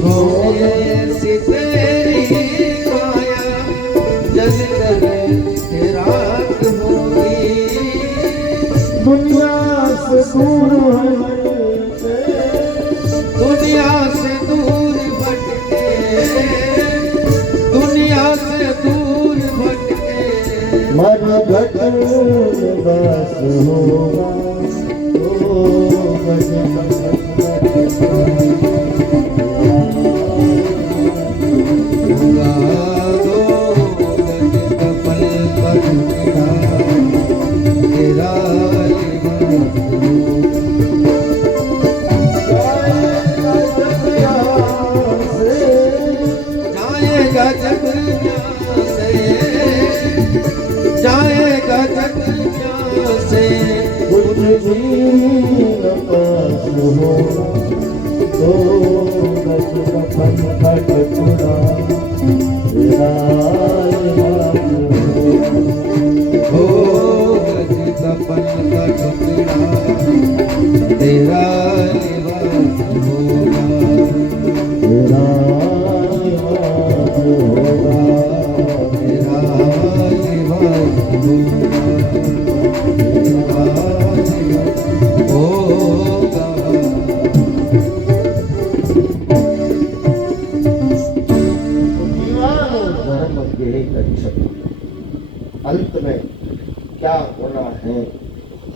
सोने से तेरी काया जल कर तेरा होगी। दुनिया से दूर हटके, दुनिया से दूर भटके, दुनिया से दूर भटके मर घट बस होगा, 2 गज होगा। 2 गज कफन का टुकड़ा तेरा लिबास जाएगा जब यहाँ से, जाएगा जब यहाँ से कुछ भी न पास होगा, 2 गज कफन का टुकड़ा तेरा लिबास होगा। हो गज कफन का टुकड़ा तेरा लिबास होगा। तेरा लिबास होगा। तेरा लिबास होगा। तेरा लिबास होगा। जीवन धर्म के रक्षक, अंत में क्या होना है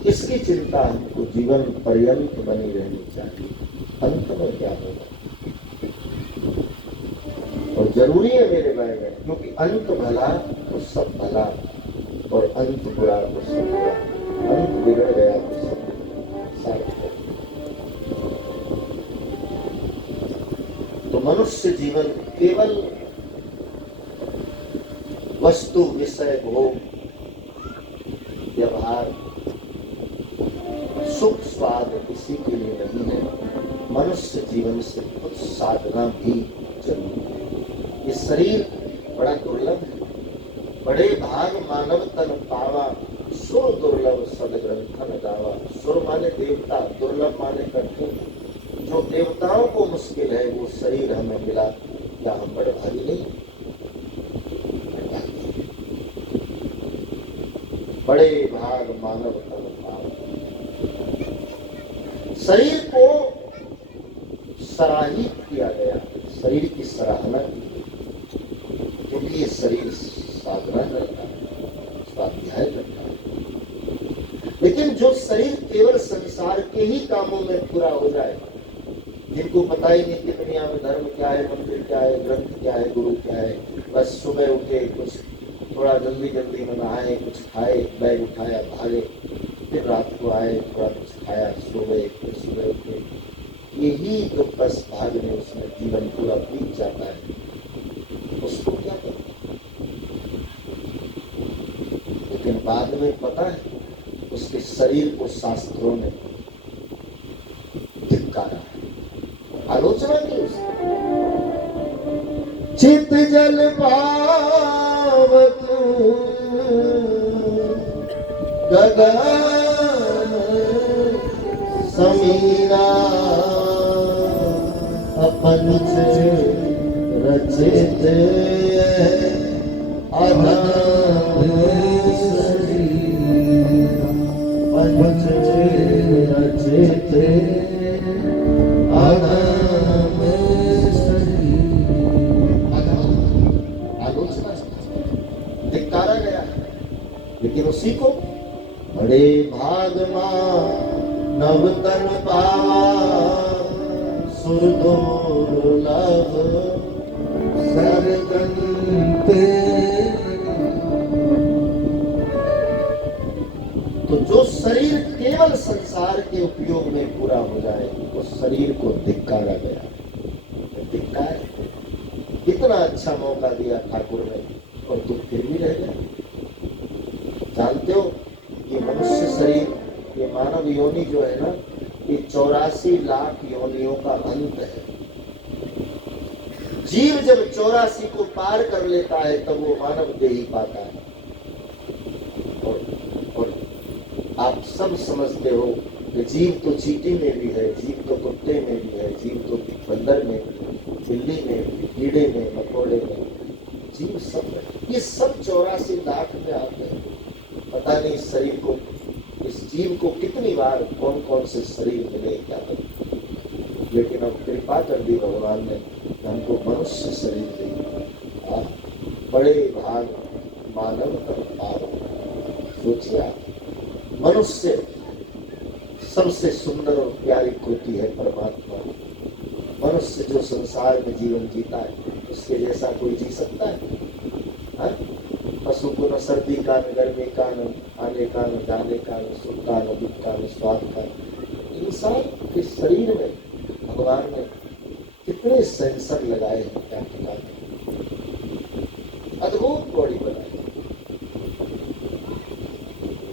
इसकी चिंता हमको जीवन पर्यंत बनी रहनी चाहिए। अंत में क्या होगा और जरूरी है मेरे भाई में, क्योंकि अंत भला तो सब भला और अंत बुरा तो सब बुरा। अंत बिगड़ गया तो सब सार्थक। तो मनुष्य जीवन केवल वस्तु विषय भोग व्यवहार सुख स्वाद किसी के लिए नहीं है। मनुष्य जीवन से कुछ साधना भी जरूरी है। ये शरीर बड़ा दुर्लभ है। बड़े भाग मानव तन पावा, सुर दुर्लभ सदग्रंथन गावा। सुर माने देवता, दुर्लभ माने कठिन। जो देवताओं को मुश्किल है वो शरीर हमें मिला, क्या हम बड़े भारी नहीं? बड़े भाग मानव तन पावा। शरीर को सराहित किया गया, शरीर की सराहना की, क्योंकि ये शरीर साधना करता है, स्वाध्याय करता है। लेकिन जो शरीर केवल संसार के ही कामों में पूरा हो जाए, जिनको पता ही नहीं कि दुनिया में धर्म क्या है, मंदिर क्या है, ग्रंथ क्या है, गुरु क्या है, बस सुबह उठे, कुछ थोड़ा जल्दी जल्दी में नहाए, कुछ खाए, बैग उठाया भागे, फिर रात को आए, थोड़ा कुछ खाया, सो गए, फिर सुबह उठे, यही तो बस भागने उसमें जीवन पूरा बीत जाता है। उसको क्या करना? लेकिन बाद में पता है उसके शरीर को शास्त्रों ने चित जल पावत गगन समीरा अपंच रचित अधम शरीर पंच रचित अधम शरीर। आलोचना धिक्कारा गया है, लेकिन उसी को बड़े भाग नवतन पावा सुर दुर्लभ सरगंते। तो जो शरीर केवल संसार के उपयोग में पूरा हो जाए उस शरीर को धिक्कारा गया। धिक्कार, इतना अच्छा मौका दिया ठाकुर ने और तुम फिर भी रह गए। जानते हो ये मनुष्य शरीर, ये मानव योनि जो है ना, ये 84 लाख योनियों का अंत है। जीव जब 84 को पार कर लेता है तब वो मानव देही पाता है। और आप सब समझते हो कि जीव तो चींटी में भी है, जीव तो कुत्ते में भी है, जीव तो बंदर में, बिल्ली में, कीड़े में, मकोड़े में, जीव सब है। ये सब 84 लाख में आते हैं। पता नहीं इस शरीर को, इस जीव को कितनी बार कौन कौन से शरीर मिले क्या पता, लेकिन अब कृपा कर दी भगवान ने, हमको मनुष्य शरीर दी। बड़े भाग मानव कर पार। सोचिए आप, मनुष्य सबसे सुंदर और प्यारी कोटि है परमात्मा। मनुष्य जो संसार में जीवन जीता है उसके जैसा कोई जी सकता है? पशु को न सर्दी का, न गर्मी का, न आने का, न जाने का, न सुख का, न दुख का, न स्वाद का। इंसान के शरीर में भगवान ने कितने सेंसर लगाए हैं, क्या ठिकाने। अद्भुत बॉडी बनाई।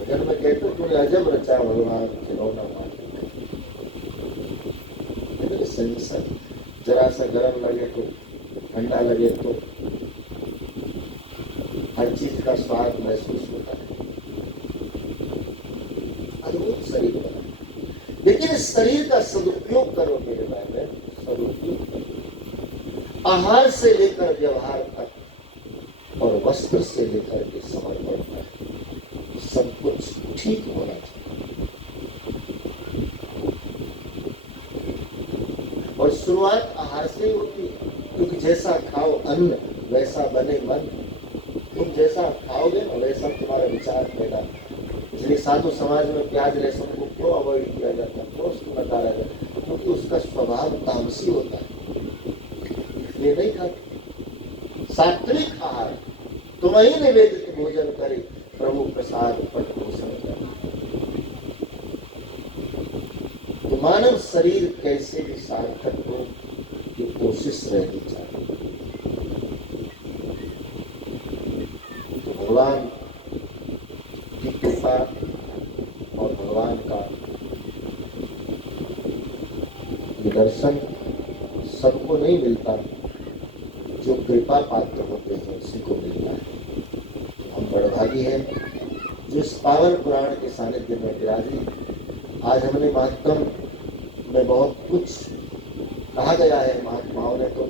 अगर मैं कहता हूँ तूने अजब रचा भगवान, खिलौना मालिक। सेंसर, जरा सा गर्म लगे तो, ठंडा लगे तो, हर चीज का स्वाद महसूस होता है। अद्भुत शरीर बना, लेकिन इस शरीर का सदुपयोग करो मेरे भाई बहन, सदुपयोग करो। आहार से लेकर व्यवहार तक और वस्त्र से लेकर के समर्पण तक सब कुछ ठीक होना चाहिए। और शुरुआत आहार से ही होती है, क्योंकि जैसा खाओ अन्न वैसा बने मन। तुम जैसा खाओगे ना वैसा तुम्हारा विचार पैदा। इसलिए साधु समाज में प्याज लहसुन को क्यों अवॉइड किया जाता है, क्यों उसको नकारा जाता है? क्योंकि उसका स्वभाव तामसी होता है, ये नहीं खाते। सात्विक आहार, तुम ही निवेदित भोजन करे, प्रभु प्रसाद पट पोषण करे। तो मानव शरीर कैसे भी सार्थक हो, ये कोशिश रहनी चाहिए। तो भगवान की कृपा और भगवान का दर्शन सबको नहीं मिलता, जो कृपा पात्र होते हैं उसी को मिलता है। हम बड़भागी हैं जो इस पावन पुराण के सानिध्य में विराजी। आज हमने महात्म में बहुत कुछ कहा गया है महात्माओं ने तो,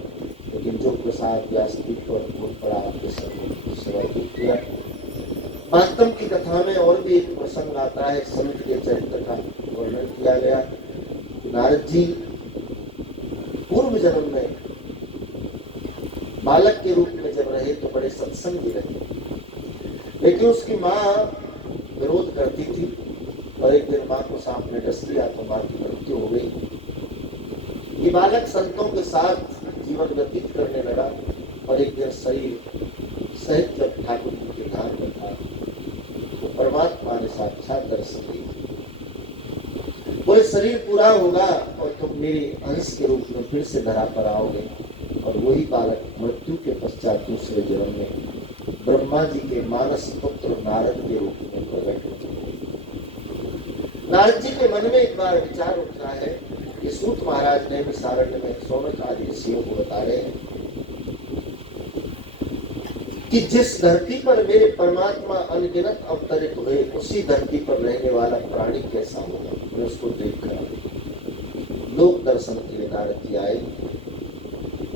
लेकिन जो प्रसाद व्यासपीठ और पड़ा आपके सेवा किया। महात्म की कथा में और भी एक प्रसंग आता है, समित के चरित्र का वर्णन किया गया। नारद जी पूर्व जन्म में बालक के रूप में जब रहे तो बड़े सत्संगी रहे, लेकिन उसकी माँ विरोध करती थी और एक दिन माँ को सांप ने डस लिया तो माँ की मृत्यु हो गई। ये बालक संतों के साथ जीवन व्यतीत करने लगा और एक दिन शरीर सहित जब ठाकुर जी के धाम में था तो परमात्मा ने साक्षात दर्शन दिया। बोले शरीर पूरा होगा और तुम मेरे अंश के रूप में फिर से धरा पर आओगे। और वही बालक मृत्यु के पश्चात दूसरे जन्म में ब्रह्मा जी के मानस पुत्र नारद के रूप में प्रकट होते। नारद जी के मन में एक बार विचार उठता है कि सूत महाराज ने विसारण्य में सोनक आदि ऋषियों को बता रहे हैं कि जिस धरती पर मेरे परमात्मा अनगिनत अवतरित हुए उसी धरती पर रहने वाला प्राणी कैसा होगा। मैं उसको देख कर लोक दर्शन के लिए नारद जी आए,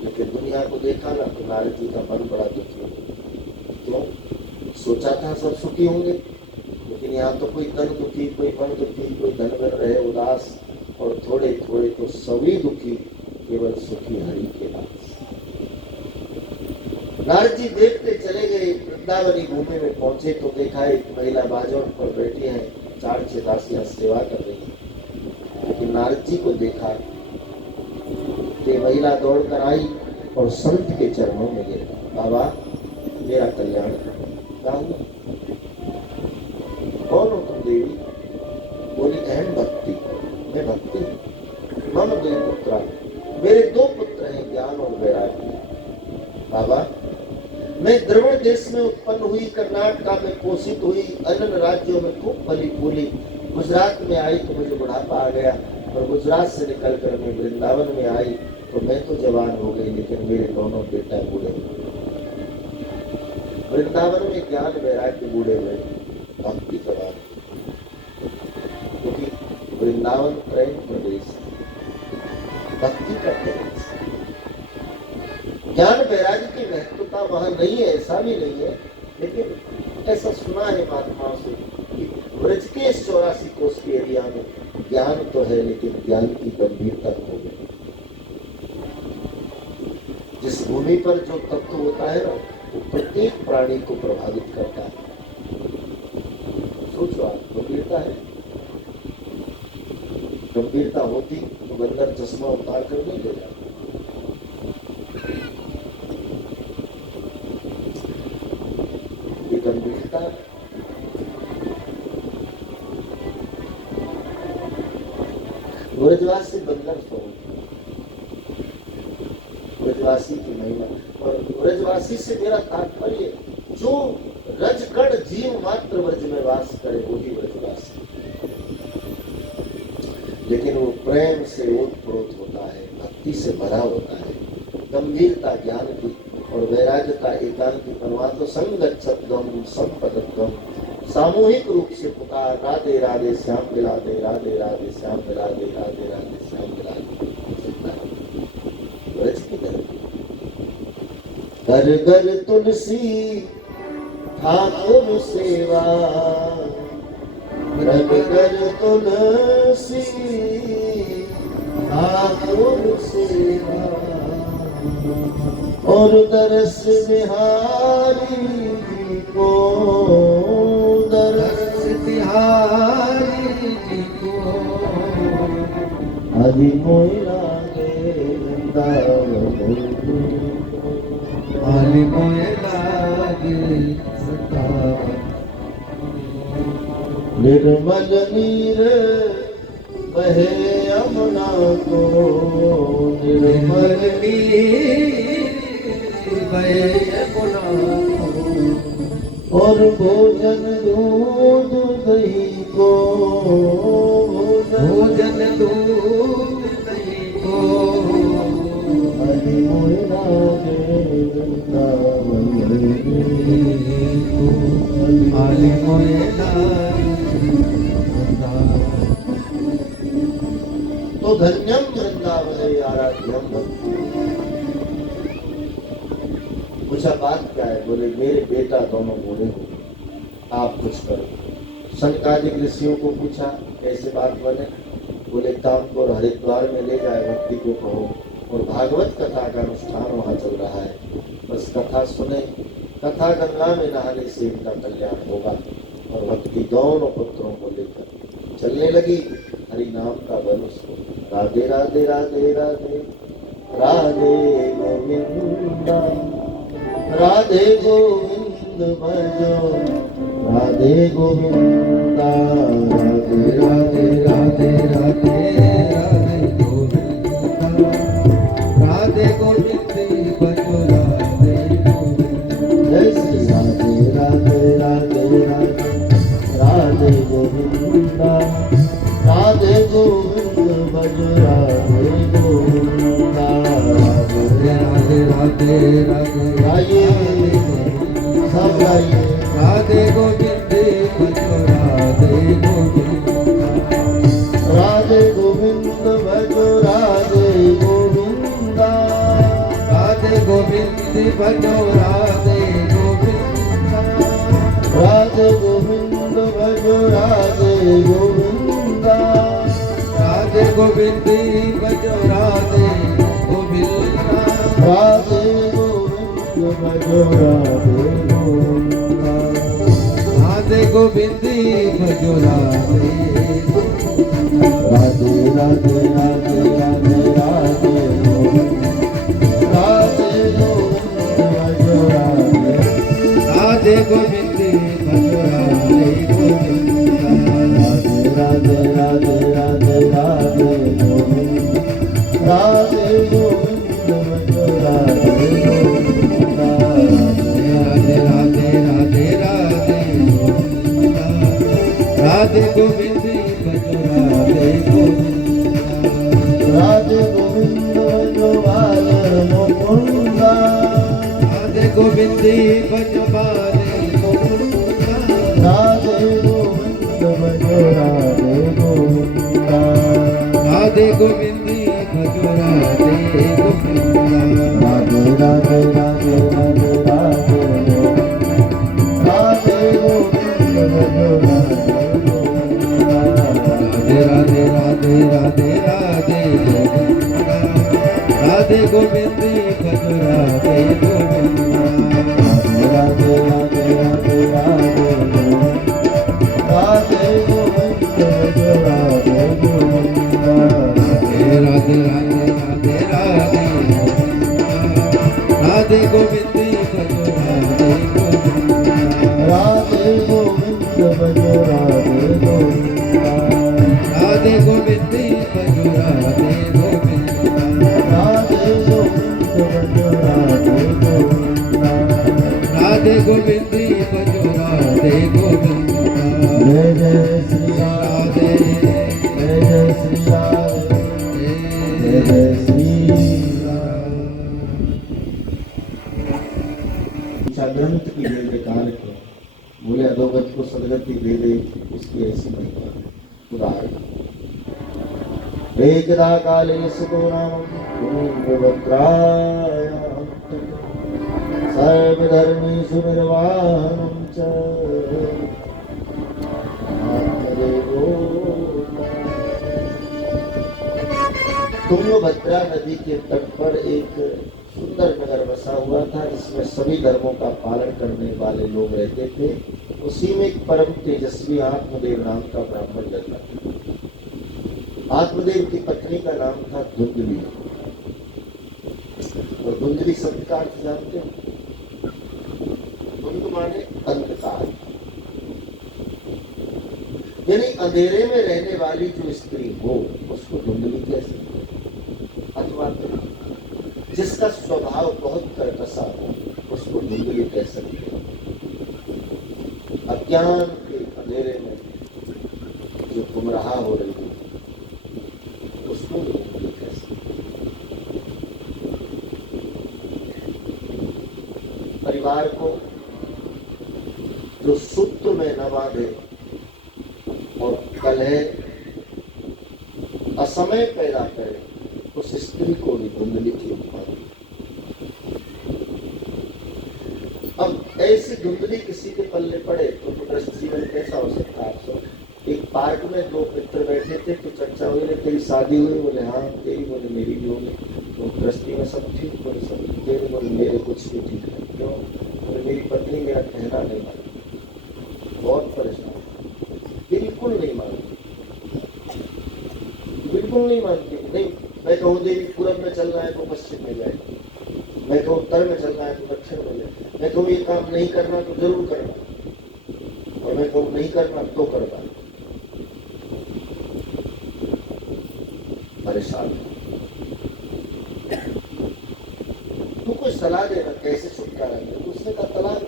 लेकिन दुनिया को देखा ना तो नारद जी का मन बड़ा दुखी हो। क्यों? सोचा था सब सुखी होंगे, लेकिन यहाँ तो कोई तन दुखी, कोई मन दुखी, कोई धनगर रहे उदास, और थोड़े थोड़े तो सभी दुखी, केवल सुखी हरि के दास। नारद जी देखते चले गए, वृंदावनी भूमि में पहुंचे तो देखा एक महिला बाजौट पर बैठी है, 4-6 दासियां सेवा कर रही है। लेकिन नारद जी को देखा कि महिला दौड़कर आई और संत के चरणों में गिर, बाबा मेरा कल्याण करो। कौन हो तुम देवी? बोली अहम भक्ति, मैं भक्ति मम 2 पुत्र, मेरे 2 पुत्र हैं, ज्ञान और वैराग्य। बाबा मैं द्रविड़ देश में उत्पन्न हुई, कर्नाटक में पोषित हुई, अन्य राज्यों में खूब फली फूली, गुजरात में आई तो मुझे बुढ़ापा आ गया, और गुजरात से निकलकर मैं वृंदावन में आई तो मैं तो जवान हो गई, लेकिन मेरे दोनों बेटा बूढ़े हुए। वृंदावन में ज्ञान वैराग्य बूढ़े हुए, भक्ति जवान, क्योंकि वृंदावन प्रेम प्रदेश, भक्ति का प्रदेश। ज्ञान वैराग्य की महत्वता वहां नहीं है, ऐसा भी नहीं है, लेकिन ऐसा सुना है महात्माओं से कि ब्रज के 84 कोस के एरिया में ज्ञान तो है, लेकिन ज्ञान की गंभीरता हो गई। जिस भूमि पर जो तत्व होता है ना, वो प्रत्येक प्राणी को प्रभावित करता है। सोचो आप, गंभीरता है, गंभीरता होती तो बंदर चश्मा उतार कर नहीं ले जाता। ये गंभीरता ब्रजवासी बंदर तो ब्रजवासी की महिमा, और ब्रजवासी से मेरा तात्पर्य जो रजकण जीव मात्र ब्रज में वास करे वही ब्रजवासी, लेकिन वो प्रेम से ओतप्रोत होता है, भक्ति से भरा होता है, गंभीरता ज्ञान की और वैराग्य का एकांती परमात्म संगच्छद्वम संपदत्वम, सामूहिक रूप से पुकार राधे राधे श्याम मिला दे, राधे राधे श्याम मिला दे, राधे राधे श्याम मिला दे। ब्रज की धरती, घर घर तुलसी ठाकुर सेवा, घर घर तुलसी ठाकुर सेवा, और दरस बिहारी को, दरस बिहारी को, आदि मोइला के वृंदावन, आदि मोइला के वृंदावन, निर्मल नीर बहे यमुना को, निर्मल नीर बहे यमुना को, और भोजन दूध दही को, भोजन दूध दही को, हरि मोइला के वृंदावन, हरि मोइला। तो धन्यम वृंदावन आराध्यम भक्ति। पूछा बात क्या है? बोले मेरे बेटा दोनों बूढ़े हो, आप कुछ करो। सनकादिक ऋषियों को पूछा कैसे बात बने? बोले काम को हरिद्वार में ले जाए, भक्ति को कहो, और भागवत कथा का अनुष्ठान वहाँ चल रहा है, बस कथा सुने, कथा गंगा में नहाने से इनका कल्याण होगा। और भक्ति दोनों पुत्रों को लेकर चलने लगी, हरि नाम का बल उसको, राधे राधे राधे राधे राधे गोविंद, राधे गोविंद भजो, राधे गोविंद, राधे राधे राधे राधे राधे गोविंद, राधे गोविंद भजो, राधे गोविंद। जय श्री राधे राधे राधे राधे राधे गोविंद, राधे गोविंद भजो, राधे गोविंद, राधे राधे राधे राधे राधे सब गाइए। राधे गोविंद भजो राधे गोविंद, राधे गोविंद भजो राधे गोविंदा, राधे गोविंद भजो राधे गोविंदा, राधे गोविंद भजो राधे गोविंदा, राधे गोविंद भजो राधे गोविंदा, राधे गोविंद भजो राधे गोविंदा, राधे गोविंद भजो राधे गोविंदा, राधे राधे राधे राधे राधे गोविंद, राधे गोविंद भजो राधे, राधे गोविंद भजो राधे गोविंदा, राधे राधे राधे राधे गोविंद, राधे गोविंद भजो राधे गोविंदा, राधे राधे राधे राधे गोविंदा, राधे गोविंद भजो राधे गोविंदा, राधे गोविंद भजो बाले मुकुंदा, राधे गोविंद भजो बाले मुकुंदा, राधे गोविंद भजो राधे गोविंदा, राधे गोविंद भजो राधे गोविंदा, राधे राधे राधे राधे राधे राधे गोविंद भजो राधे गोविंदा, राधे राधे राधे राधे गोविंदा, राधे गोविंद भजो राधे गोविंदा, राधे राधे राधे राधे राधे गोविंद भजो राधे गोविंदा, राधे राधे राधे राधे राधे गोविंद भजो राधे गोविंदा, राधे गोविंद भजो राधे गोविंदा, राधे गोविंद भजो राधे गोविंदा, राधे गोविंद भजो राधे गोविंदा, राधे गोविंद भजो राधे गोविंदा, जय जय श्री राधे, जय जय श्री राधे, जय जय श्री राधे। ग्रंथ की जय जयकार क्यों? बोले अधोगत को सदगति दे दे, उसकी ऐसी महिमा उदाहरण। एकदा काले सुतो नाम पूर्वभद्राय सर्वधर्मेषु निर्वाणं च आत्मदेवो। तुंगभद्रा नदी के तट पर एक सुंदर नगर बसा हुआ था, जिसमें सभी धर्मों का पालन करने वाले लोग रहते थे। उसी में एक परम तेजस्वी आत्मदेव नाम का ब्राह्मण रहता था। आत्मदेव की पत्नी का नाम था धुंधली, और धुंधली शब्द का अर्थ जानते हो? धुंध माने अंधकार, यानी अंधेरे में रहने वाली जो स्त्री हो उसको धुंधली कह सकते हैं। अथवा जिसका स्वभाव बहुत कर्कशा हो उसको धुंधली कह सकते हैं। अज्ञान के अंधेरे में जो गुमराह हो रही है उसको धुंधली कह सकते हैं। परिवार को जो सूत्र में न बांधे और कलह असमय पैदा करे उस स्त्री को भी धुंधली की उपाधि। अब ऐसी धुंधली किसी के पल्ले पड़े तो गृहस्थ जीवन कैसा हो सकता है? आप सब एक पार्क में दो मित्र बैठे थे तो चर्चा हुई, तेरी शादी हुई? बोले हाँ तेरी, बोले मेरी भी होगी। तो गृहस्थी में सब ठीक? बोले सब ठीक। बोले मेरे कुछ भी ठीक है। क्यों? बोले मेरी पत्नी मेरा कहना नहीं मानती, बहुत परेशान, बिल्कुल नहीं मानती, बिल्कुल नहीं मानती। नहीं, मैं कहूँ देवी पूरब में चल रहा है तो पश्चिम में जाए, मैं कहूँ उत्तर में चल रहा है तो दक्षिण में जाए, मैं कहूँ ये काम नहीं करना तो जरूर करना, और मैं कहूँ नहीं करना तो करना। परेशान तू कोई सलाह देना कैसे छुटकारा मिले? उसने कहा तलाक।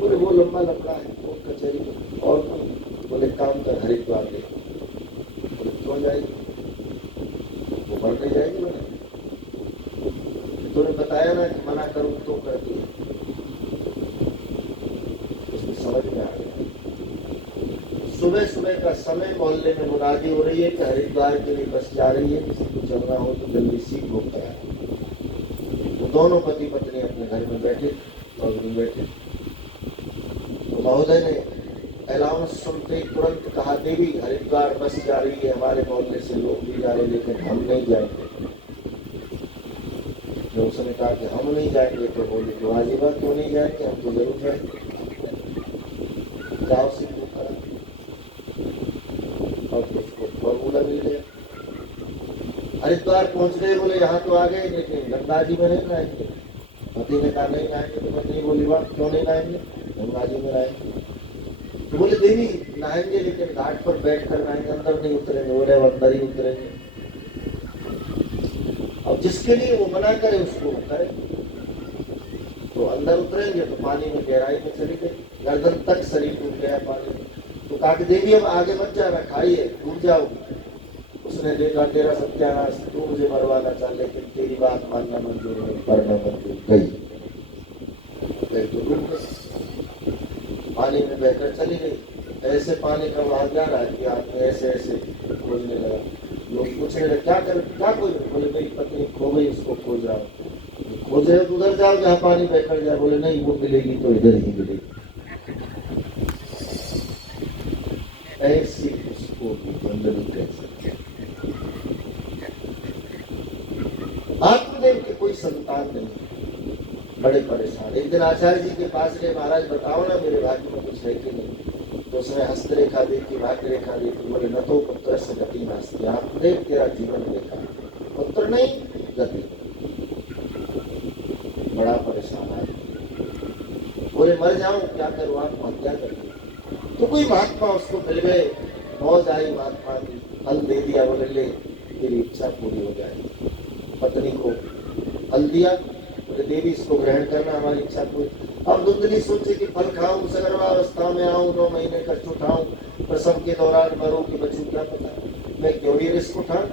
बोले वो लंबा लफड़ा है, वो कचहरी में। और बोले काम कर हरिद्वार ले। बोले क्यों जाएगी? वो मरने जाएगी। बोले तूने बताया ना कि मना करूं तो कर दिया। सुबह सुबह का समय मोहल्ले में मुनादी हो रही है कि हरिद्वार के लिए बस जा रही है, किसी को चलना हो तो जल्दी सीट बुक करा। तो दोनों पति पत्नी अपने घर में बैठे, लॉज में बैठे। तो महोदय ने अलाउंस सुनते ही तुरंत कहा, देवी हरिद्वार बस जा रही है, हमारे मोहल्ले से लोग भी जा रहे, लेकिन हम नहीं जाएंगे। तो उसने कहा कि हम नहीं जाएंगे, तो बोले तो वाजिबा क्यों नहीं जाएंगे, हम तो जरूर जाएंगे। जाओ सीट बुक करा और उसको फॉर्मूला मिल गया। हरिद्वार पहुंच गए, बोले यहाँ तो आ गए, लेकिन गंगा जी में नहीं नहाएंगे। पति ने कहा नहीं नहाएंगे, तो पत्नी बोली वाह क्यों नहीं नहाएंगे, गंगा जी में नहाएंगे। तो बोले देवी नहाएंगे, लेकिन घाट पर बैठ कर नहाएंगे, अंदर नहीं उतरेंगे। बोले अंदर ही उतरेंगे। अब जिसके लिए वो मना करे उसको करे। तो अंदर उतरेंगे तो पानी में गहराई में चली गई, गर्दन तक शरीर डूब गया पानी में। तो कहा कि देवी अब आगे मत जाना, खाइए डूब जाओगी। उसने देखा तेरा सत्यानाश, तू मुझे मरवाना चाह, लेकिन तेरी बात मानना मंजूर नहीं, पढ़ना मंजूर। गई तो डूब गई, पानी में बहकर चली गई। ऐसे पानी का वहां जा रहा है कि आदमी ऐसे ऐसे खोजने लगा। लोग पूछने लगे क्या कर, क्या खोज रहे? बोले मेरी पत्नी खो गई, उसको खोज रहा हूँ। खोज रहे तो उधर जाओ जहाँ पानी बहकर जाए। बोले नहीं, वो मिलेगी तो इधर ही मिलेगी। ऐसी उसको भी बंदरी कह सकते। आत्मदेव के कोई संतान नहीं, बड़े परेशान। एक दिन आचार्य जी के पास गए, महाराज बताओ ना मेरे भाग्य में कुछ है कि नहीं। तो उसने हस्तरेखा देखी, भाग्य रेखा देखी। बोले न तो पुत्र से गति नास्ति, आत्मदेव तेरा जीवन देखा, पुत्र नहीं गति। बड़ा परेशान है। बोले मर जाऊं क्या करूं, आत्महत्या कर ली। तो कोई महात्मा उसको मिल गए, मौज आई महात्मा की, फल दे दिया। बोले ले तेरी इच्छा पूरी हो जाएगी। पत्नी को फल दिया। बोले देवी इसको ग्रहण करना, हमारी इच्छा पूरी। अब धुंधली सोचे कि फल खाऊं, सगर्भावस्था में आऊं, 9 महीने कष्ट उठाऊं, प्रसव के दौरान मरूं कि बचूं, क्या पता, मैं क्यों ही रिस्क उठाऊं।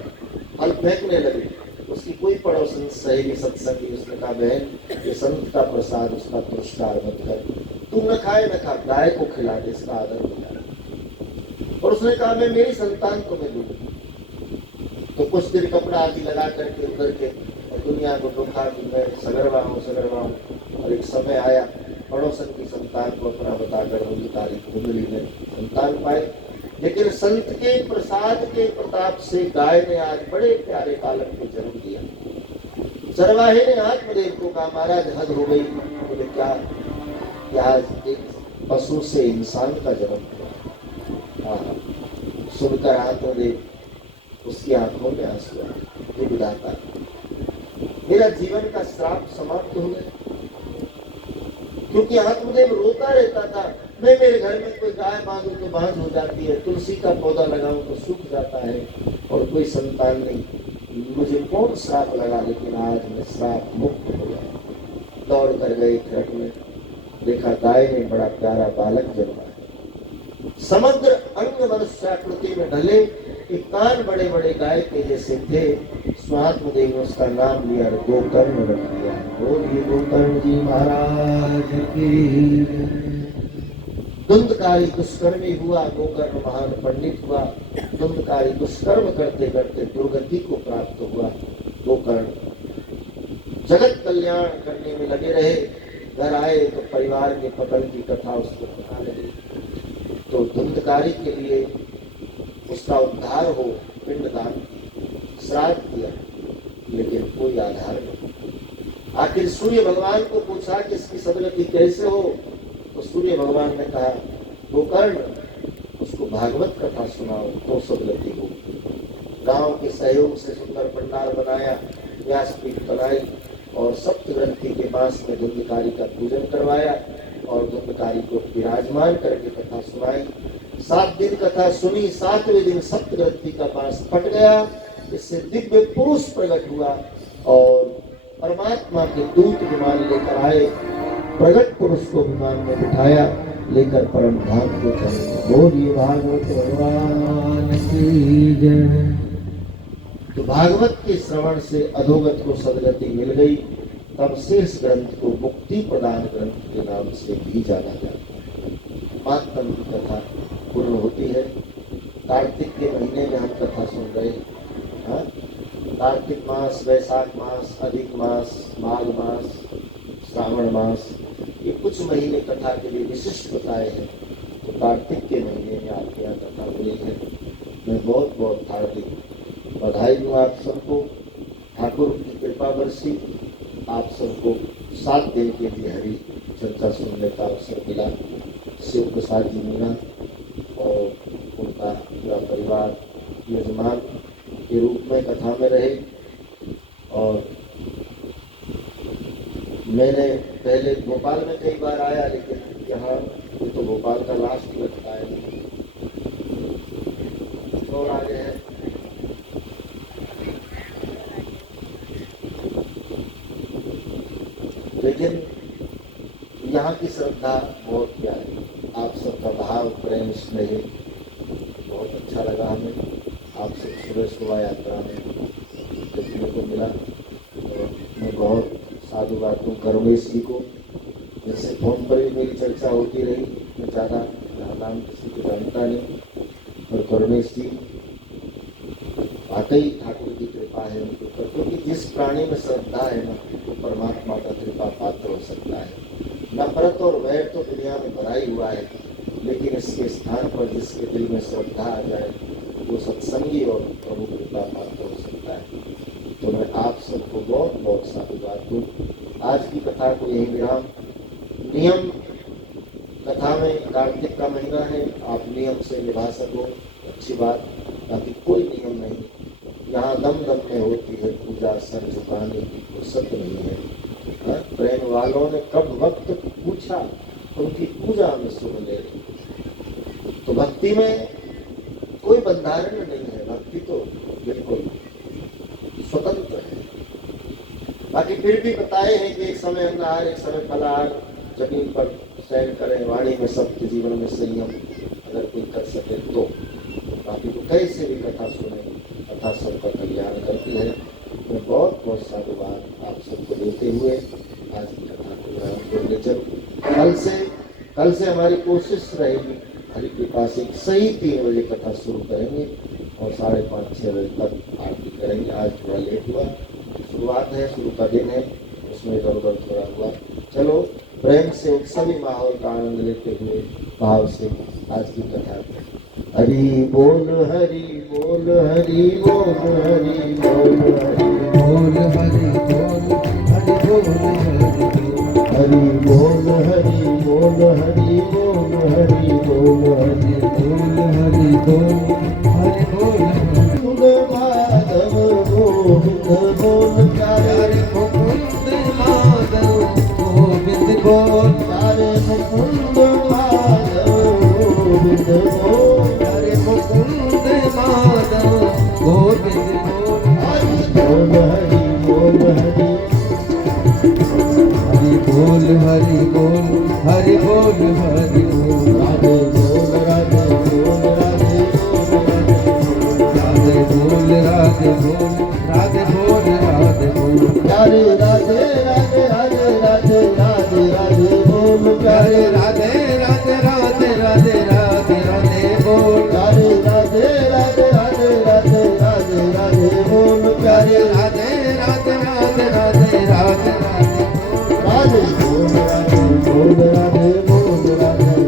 फल फेंकने लगे। उसकी कोई पड़ोसन सहेली सत्संगी, उसने कहा बहन ये संत का प्रसाद, उसका पुरस्कार मत कर, तू न खाए न खा, गाय को खिला दे, इसका आदर दिला। और उसने कहा मैं मेरी संतान को मैं दूंगी। तो कुछ दिन कपड़ा आदि लगा करके उधर के दुनिया को धोखा कि मैं सगर्भा हूँ। और एक समय आया, पड़ोसन की संतान को अपना बताकर उनकी तारीफ कुंडली में संतान पाए। लेकिन संत के प्रसाद के प्रताप से गाय ने आज बड़े प्यारे बालक को जन्म दिया। चरवाहे ने आत्मदेव को कहा महाराज हद हो गई। बोले क्या? आज एक पशु से इंसान का जन्म हुआ। सुनकर आत्मदेव उसकी आंखों में आंसू आए। ये विधाता, मेरा जीवन का श्राप समाप्त हो गया। क्योंकि आत्मदेव रोता रहता था, मैं मेरे घर में कोई गाय बांधू तो बांझ हो जाती है, तुलसी का पौधा लगाऊं तो सूख जाता है, और कोई संतान नहीं, मुझे कौन श्राप लगा। लेकिन आज मैं श्राप मुक्त हो गया। दौड़ कर गए घर में, देखा गाय ने बड़ा प्यारा बालक जन्मा है। समग्र अंग मनुष्याकृति में ढले, कि कान बड़े बड़े गाय के जैसे थे। स्वात्मदेव ने उसका नाम लिया, गोकर्ण रख दिया। बोलिए गोकर्ण जी महाराज की। दुंदकारी दुष्कर्मी हुआ, गोकर्ण महान पंडित हुआ। दुंदकारी दुष्कर्म करते करते दुर्गति को प्राप्त हुआ। गोकर्ण जगत कल्याण करने में लगे रहे। घर आए तो परिवार के पतन की कथा उसको सुना लगी। तो दुंदकारी के लिए उसका उद्धार हो, पिंडदान श्राद्ध किया, लेकिन कोई आधार नहीं। आखिर सूर्य भगवान को पूछा कि इसकी सदगति कैसे हो। तो सूर्य भगवान ने कहा गोकर्ण उसको भागवत कथा सुनाओ तो सदगति हो। गांव के सहयोग से सुंदर पंडाल बनाया, व्यासपीठ बनाई और सप्तग्रंथि के पास में धुंधकारी का पूजन करवाया और धुंधकारी को विराजमान करके कथा सुनाई। 7 दिन कथा सुनी। 7वें दिन सप्तग्रंथि का पास फट गया। इससे दिव्य पुरुष प्रकट हुआ और परमात्मा के दूत विमान लेकर आए। प्रगट पुरुष को विमान में बिठाया, लेकर परम धाम को चले। बोलिए भागवत भगवान की जय। तो भागवत के श्रवण से अधोगत को सदगति मिल गई। तब शेष ग्रंथ को मुक्ति प्रदान ग्रंथ के नाम से भी जाना जाता है। महात्मा की कथा पूर्ण होती है। कार्तिक के महीने में हम कथा सुन रहे हैं। हाँ? कार्तिक मास, वैशाख मास, अधिक मास, माघ मास, श्रावण मास, ये कुछ महीने कथा के लिए विशिष्ट बताए हैं। तो कार्तिक के महीने में आपके यहाँ कथा हुई है। मैं बहुत बहुत हार्दिक बधाई दूँ आप सबको। ठाकुर की कृपा बरसी, आप सबको 7 दिन के लिए हरि चर्चा सुनने का अवसर मिला। शिव प्रसाद जी मीना और उनका पूरा परिवार यजमान के रूप में कथा में रहे। और मैंने पहले भोपाल में कई बार आया, लेकिन यहाँ ये तो भोपाल का लास्ट लगता है, और आगे है। लेकिन यहाँ की श्रद्धा बहुत प्यारी, आप सबका भाव, प्रेम, स्नेह बहुत अच्छा लगा हमें। आप सब सुबह शोभा यात्रा में देखने को मिला। तो मैं बहुत साधुवाद दूँ कर्मेश जी को। जैसे फोन पर भी मेरी चर्चा होती रही, मैं ज़्यादा नाम किसी को जानता नहीं, और कर्मेश जी वाकई ठाकुर की कृपा है उनके ऊपर, क्योंकि जिस प्राणी में श्रद्धा है ना, वो परमात्मा का कृपा पात्र हो सकता है। नफरत और वैर तो दुनिया में भरा ही हुआ है, लेकिन इसके स्थान पर जिसके दिल में श्रद्धा आ जाए, वो सत्संगी और प्रभु कृपा पात्र हो सकता है। तो मैं आप सबको बहुत बहुत साधुवाद दूँ। आज की कथा को यही विराम। नियम कथा में कार्तिक का महीना है, आप नियम से निभा सको, अच्छी बात, बाकी कोई नियम नहीं। यहाँ दम दम में होती है पूजा, सर झुकाने की फुर्सत नहीं है। हाँ? प्रेम वालों ने कब वक्त पूछा, उनकी पूजा में सुन ले। तो भक्ति में कोई बंधारण नहीं है, भक्ति तो बिल्कुल स्वतंत्र है। बाकी फिर भी बताए हैं कि एक समय अनाहार, एक समय फलाहार, जमीन पर शयन करें, वाणी में सत्य, जीवन में संयम, अगर कोई कर सके तो। बाकी तो कैसे भी कथा सुने, कथा सबका कल्याण करती है। मैं बहुत बहुत साधुवाद आप सबको देते हुए आज की कथा को विराम करने चल। कल से हमारी कोशिश रहेगी हरि कृपा से सही 3 बजे कथा शुरू करेंगे और 5:30-6 बजे तक आरती करेंगे। आज थोड़ा लेट हुआ, शुरुआत है, शुरू का दिन है, उसमें इधर उधर थोड़ा हुआ। चलो प्रेम से सभी माहौल का आनंद लेते हुए भाव से आज की कथा हरि बोल, हरि बोल, हरि बोल, हरि बोल, हरि बोल हरि बोल, हरि बोल, हरि बोल, हरि बोल, हरि बोल, हरि बोल, हरि बोल हरि बोल, हरि बोल, मुकुंद माधव गोविंद बोल, प्यारे मुकुंद माधव गोविंद बोल, प्यारे मुकुंद माधव गोविंद बोल, प्यारे मुकुंद माधव गोविंद बोल, हरि बोल, हरि बोल, हरि बोल हरि बोल, हरि बोल, हरि बोल, राधे बोल, राधे बोल, राधे बोल, राधे बोल, राधे बोल, राधे बोल, राधे बोल, प्यारे राधे राधे राधे राधे राधे राधे बोल, प्यारे प्यारे राधे राधे राधे राधे राधे राधे बोल, प्यारे राधे राधे राधे राधे राधे राधे बोल, प्यारे प्यारे राधे राधे राधे राधे राधे राधे बोल, राधे बोल, राधे बोल, राधे बोल, राधे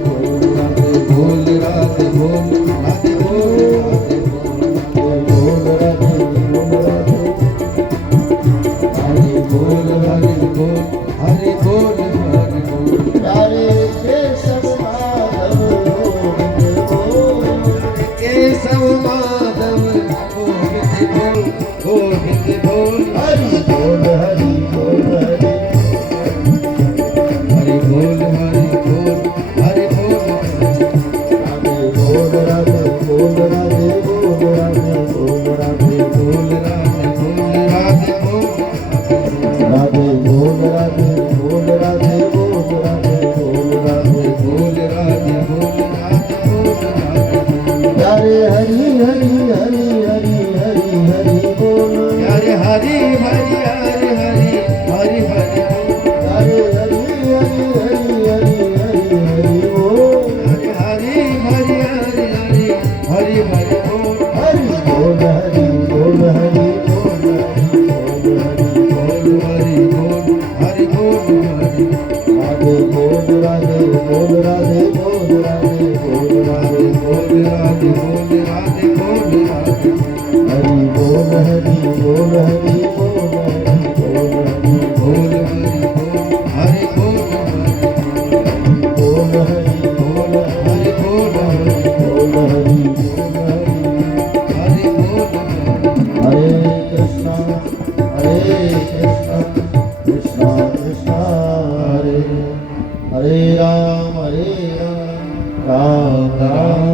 राम राम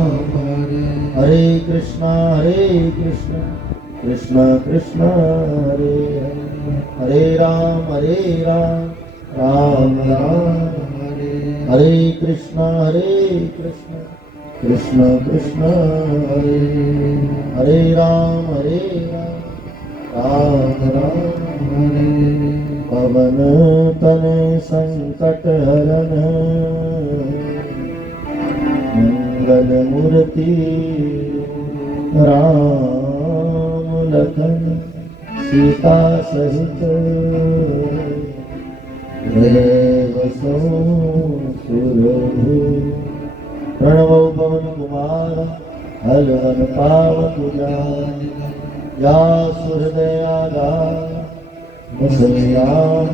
हरे हरे कृष्णा कृष्ण कृष्ण हरे हरे राम राम राम हरे कृष्ण कृष्ण कृष्ण हरे राम राम राम पवन तन संकट हरन मंगल मूर्ति राम लखन सीता सहित बसो सुरभु प्रणवो पवन कुमार हलवन पावक या सुहृदयागा मुसलियाम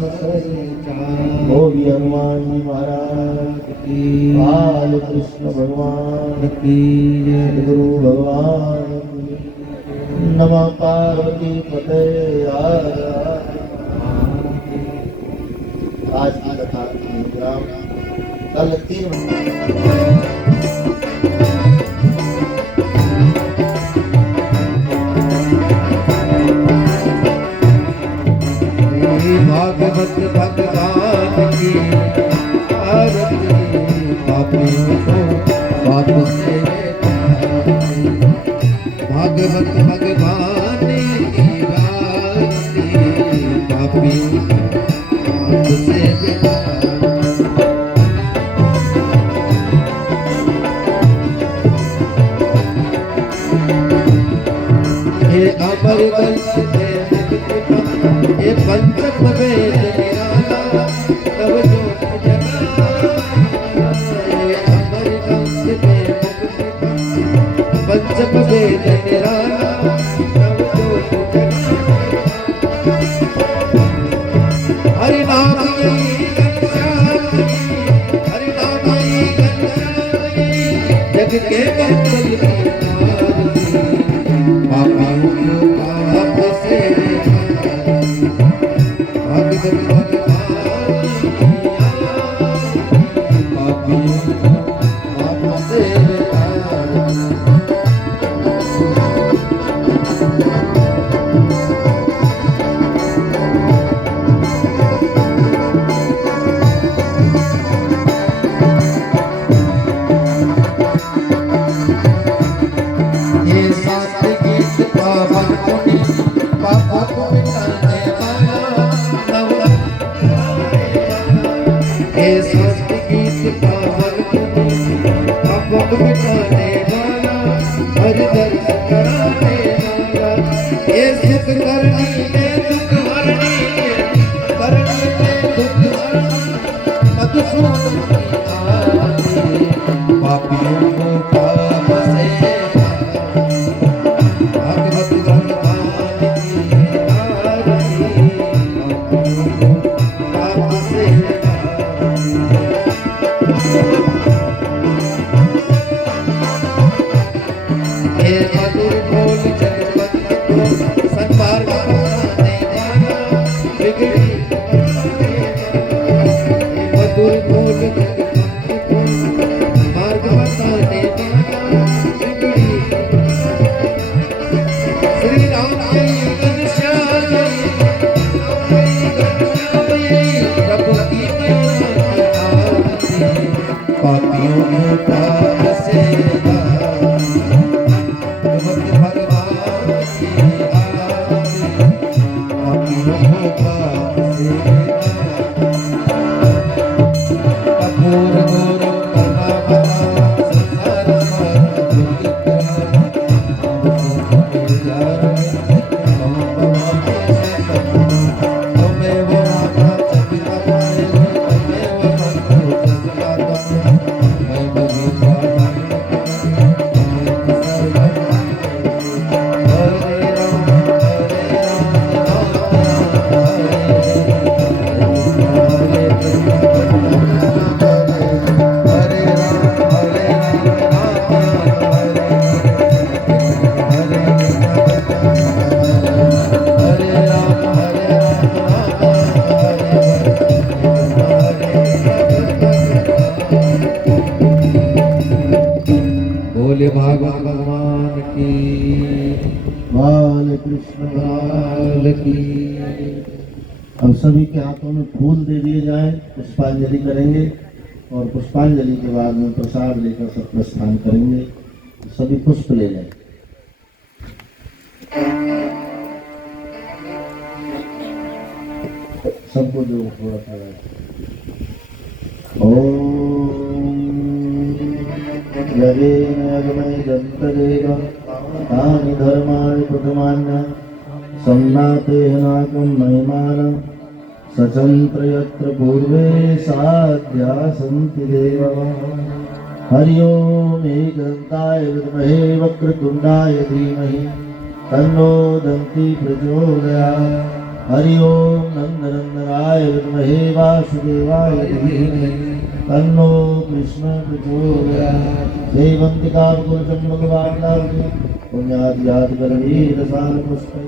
वो भी हनुमान जी महाराज की बाल कृष्ण भगवान की गुरु भगवान नमः पार्वती पते आज की कथा विराम कल 3 भागवत भगवान की आरती पापियों को पाप से भागवत भगवान की आरती पापियों को पाप से हे अमर वंश ये पंचम वेद निराला तब ज्योत जगा ये अमर वंश पंचम वेद निराला तब ज्योत जगा हरि नाम हरि नाम जग के मंगल पाप से बोले भागवत भगवान की, बाल कृष्ण लाल की। अब सभी के हाथों में फूल दे दिए जाएं, पुष्पांजलि करेंगे और पुष्पांजलि के बाद में प्रसाद लेकर सब प्रस्थान करेंगे। सभी पुष्प ले जाएं। सबको जो थोड़ा थोड़ा। ओम यदेन यज्ञमय दन्तदेव तानि धर्माणि प्रथमान्य सम्नातेहनाकं महिमानं सचन्त्र यत्र पूर्वे साध्या सन्ति देवा। हरि ओम एकदन्ताय विद्महे वक्रतुण्डाय धीमहि तन्नो दन्ति प्रचोदयात्। हरि ओम नन्दनन्दनाय विद्महे वासुदेवाय धीमहि तन्नो कृष्ण प्रचोदयात्। जयवन्तिकाकुलचम्बकवाटाब्धि पुण्यादियादिगर्भीरसारपुष्पै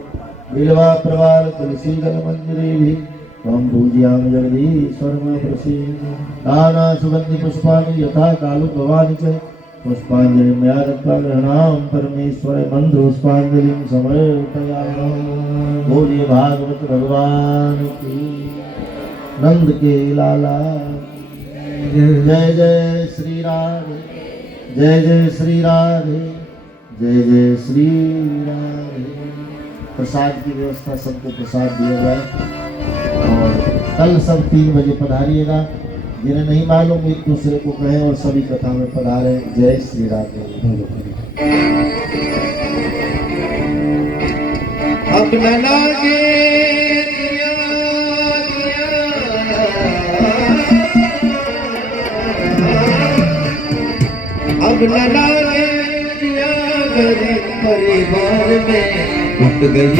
बिल्वा प्रवाल तुलसीदलमञ्जरीभिः त्वं पूजयामि जगदीश्वरं प्रसीद। नाना सुगन्धिपुष्पाणि यथा कालुभवानि च पुष्पाञ्जलिं मया दत्त्वा गृह्णामि परमेश्वर मन्त्रपुष्पाञ्जलिं समर्पयामि। बोलिए भागवत भगवान की, नंद के लाला। जय जय श्री राधे, जय जय श्री राधे, जय जय श्री राधे। प्रसाद की व्यवस्था सबको प्रसाद दिया जाए और कल सब 3 बजे पधारिएगा। जिन्हें नहीं मालूम एक दूसरे को कहें और सभी कथा में पधारे। जय श्री राधे। अब न लागे दिया दिया, अब न लागे दिया गरीब परिवार में लुट गई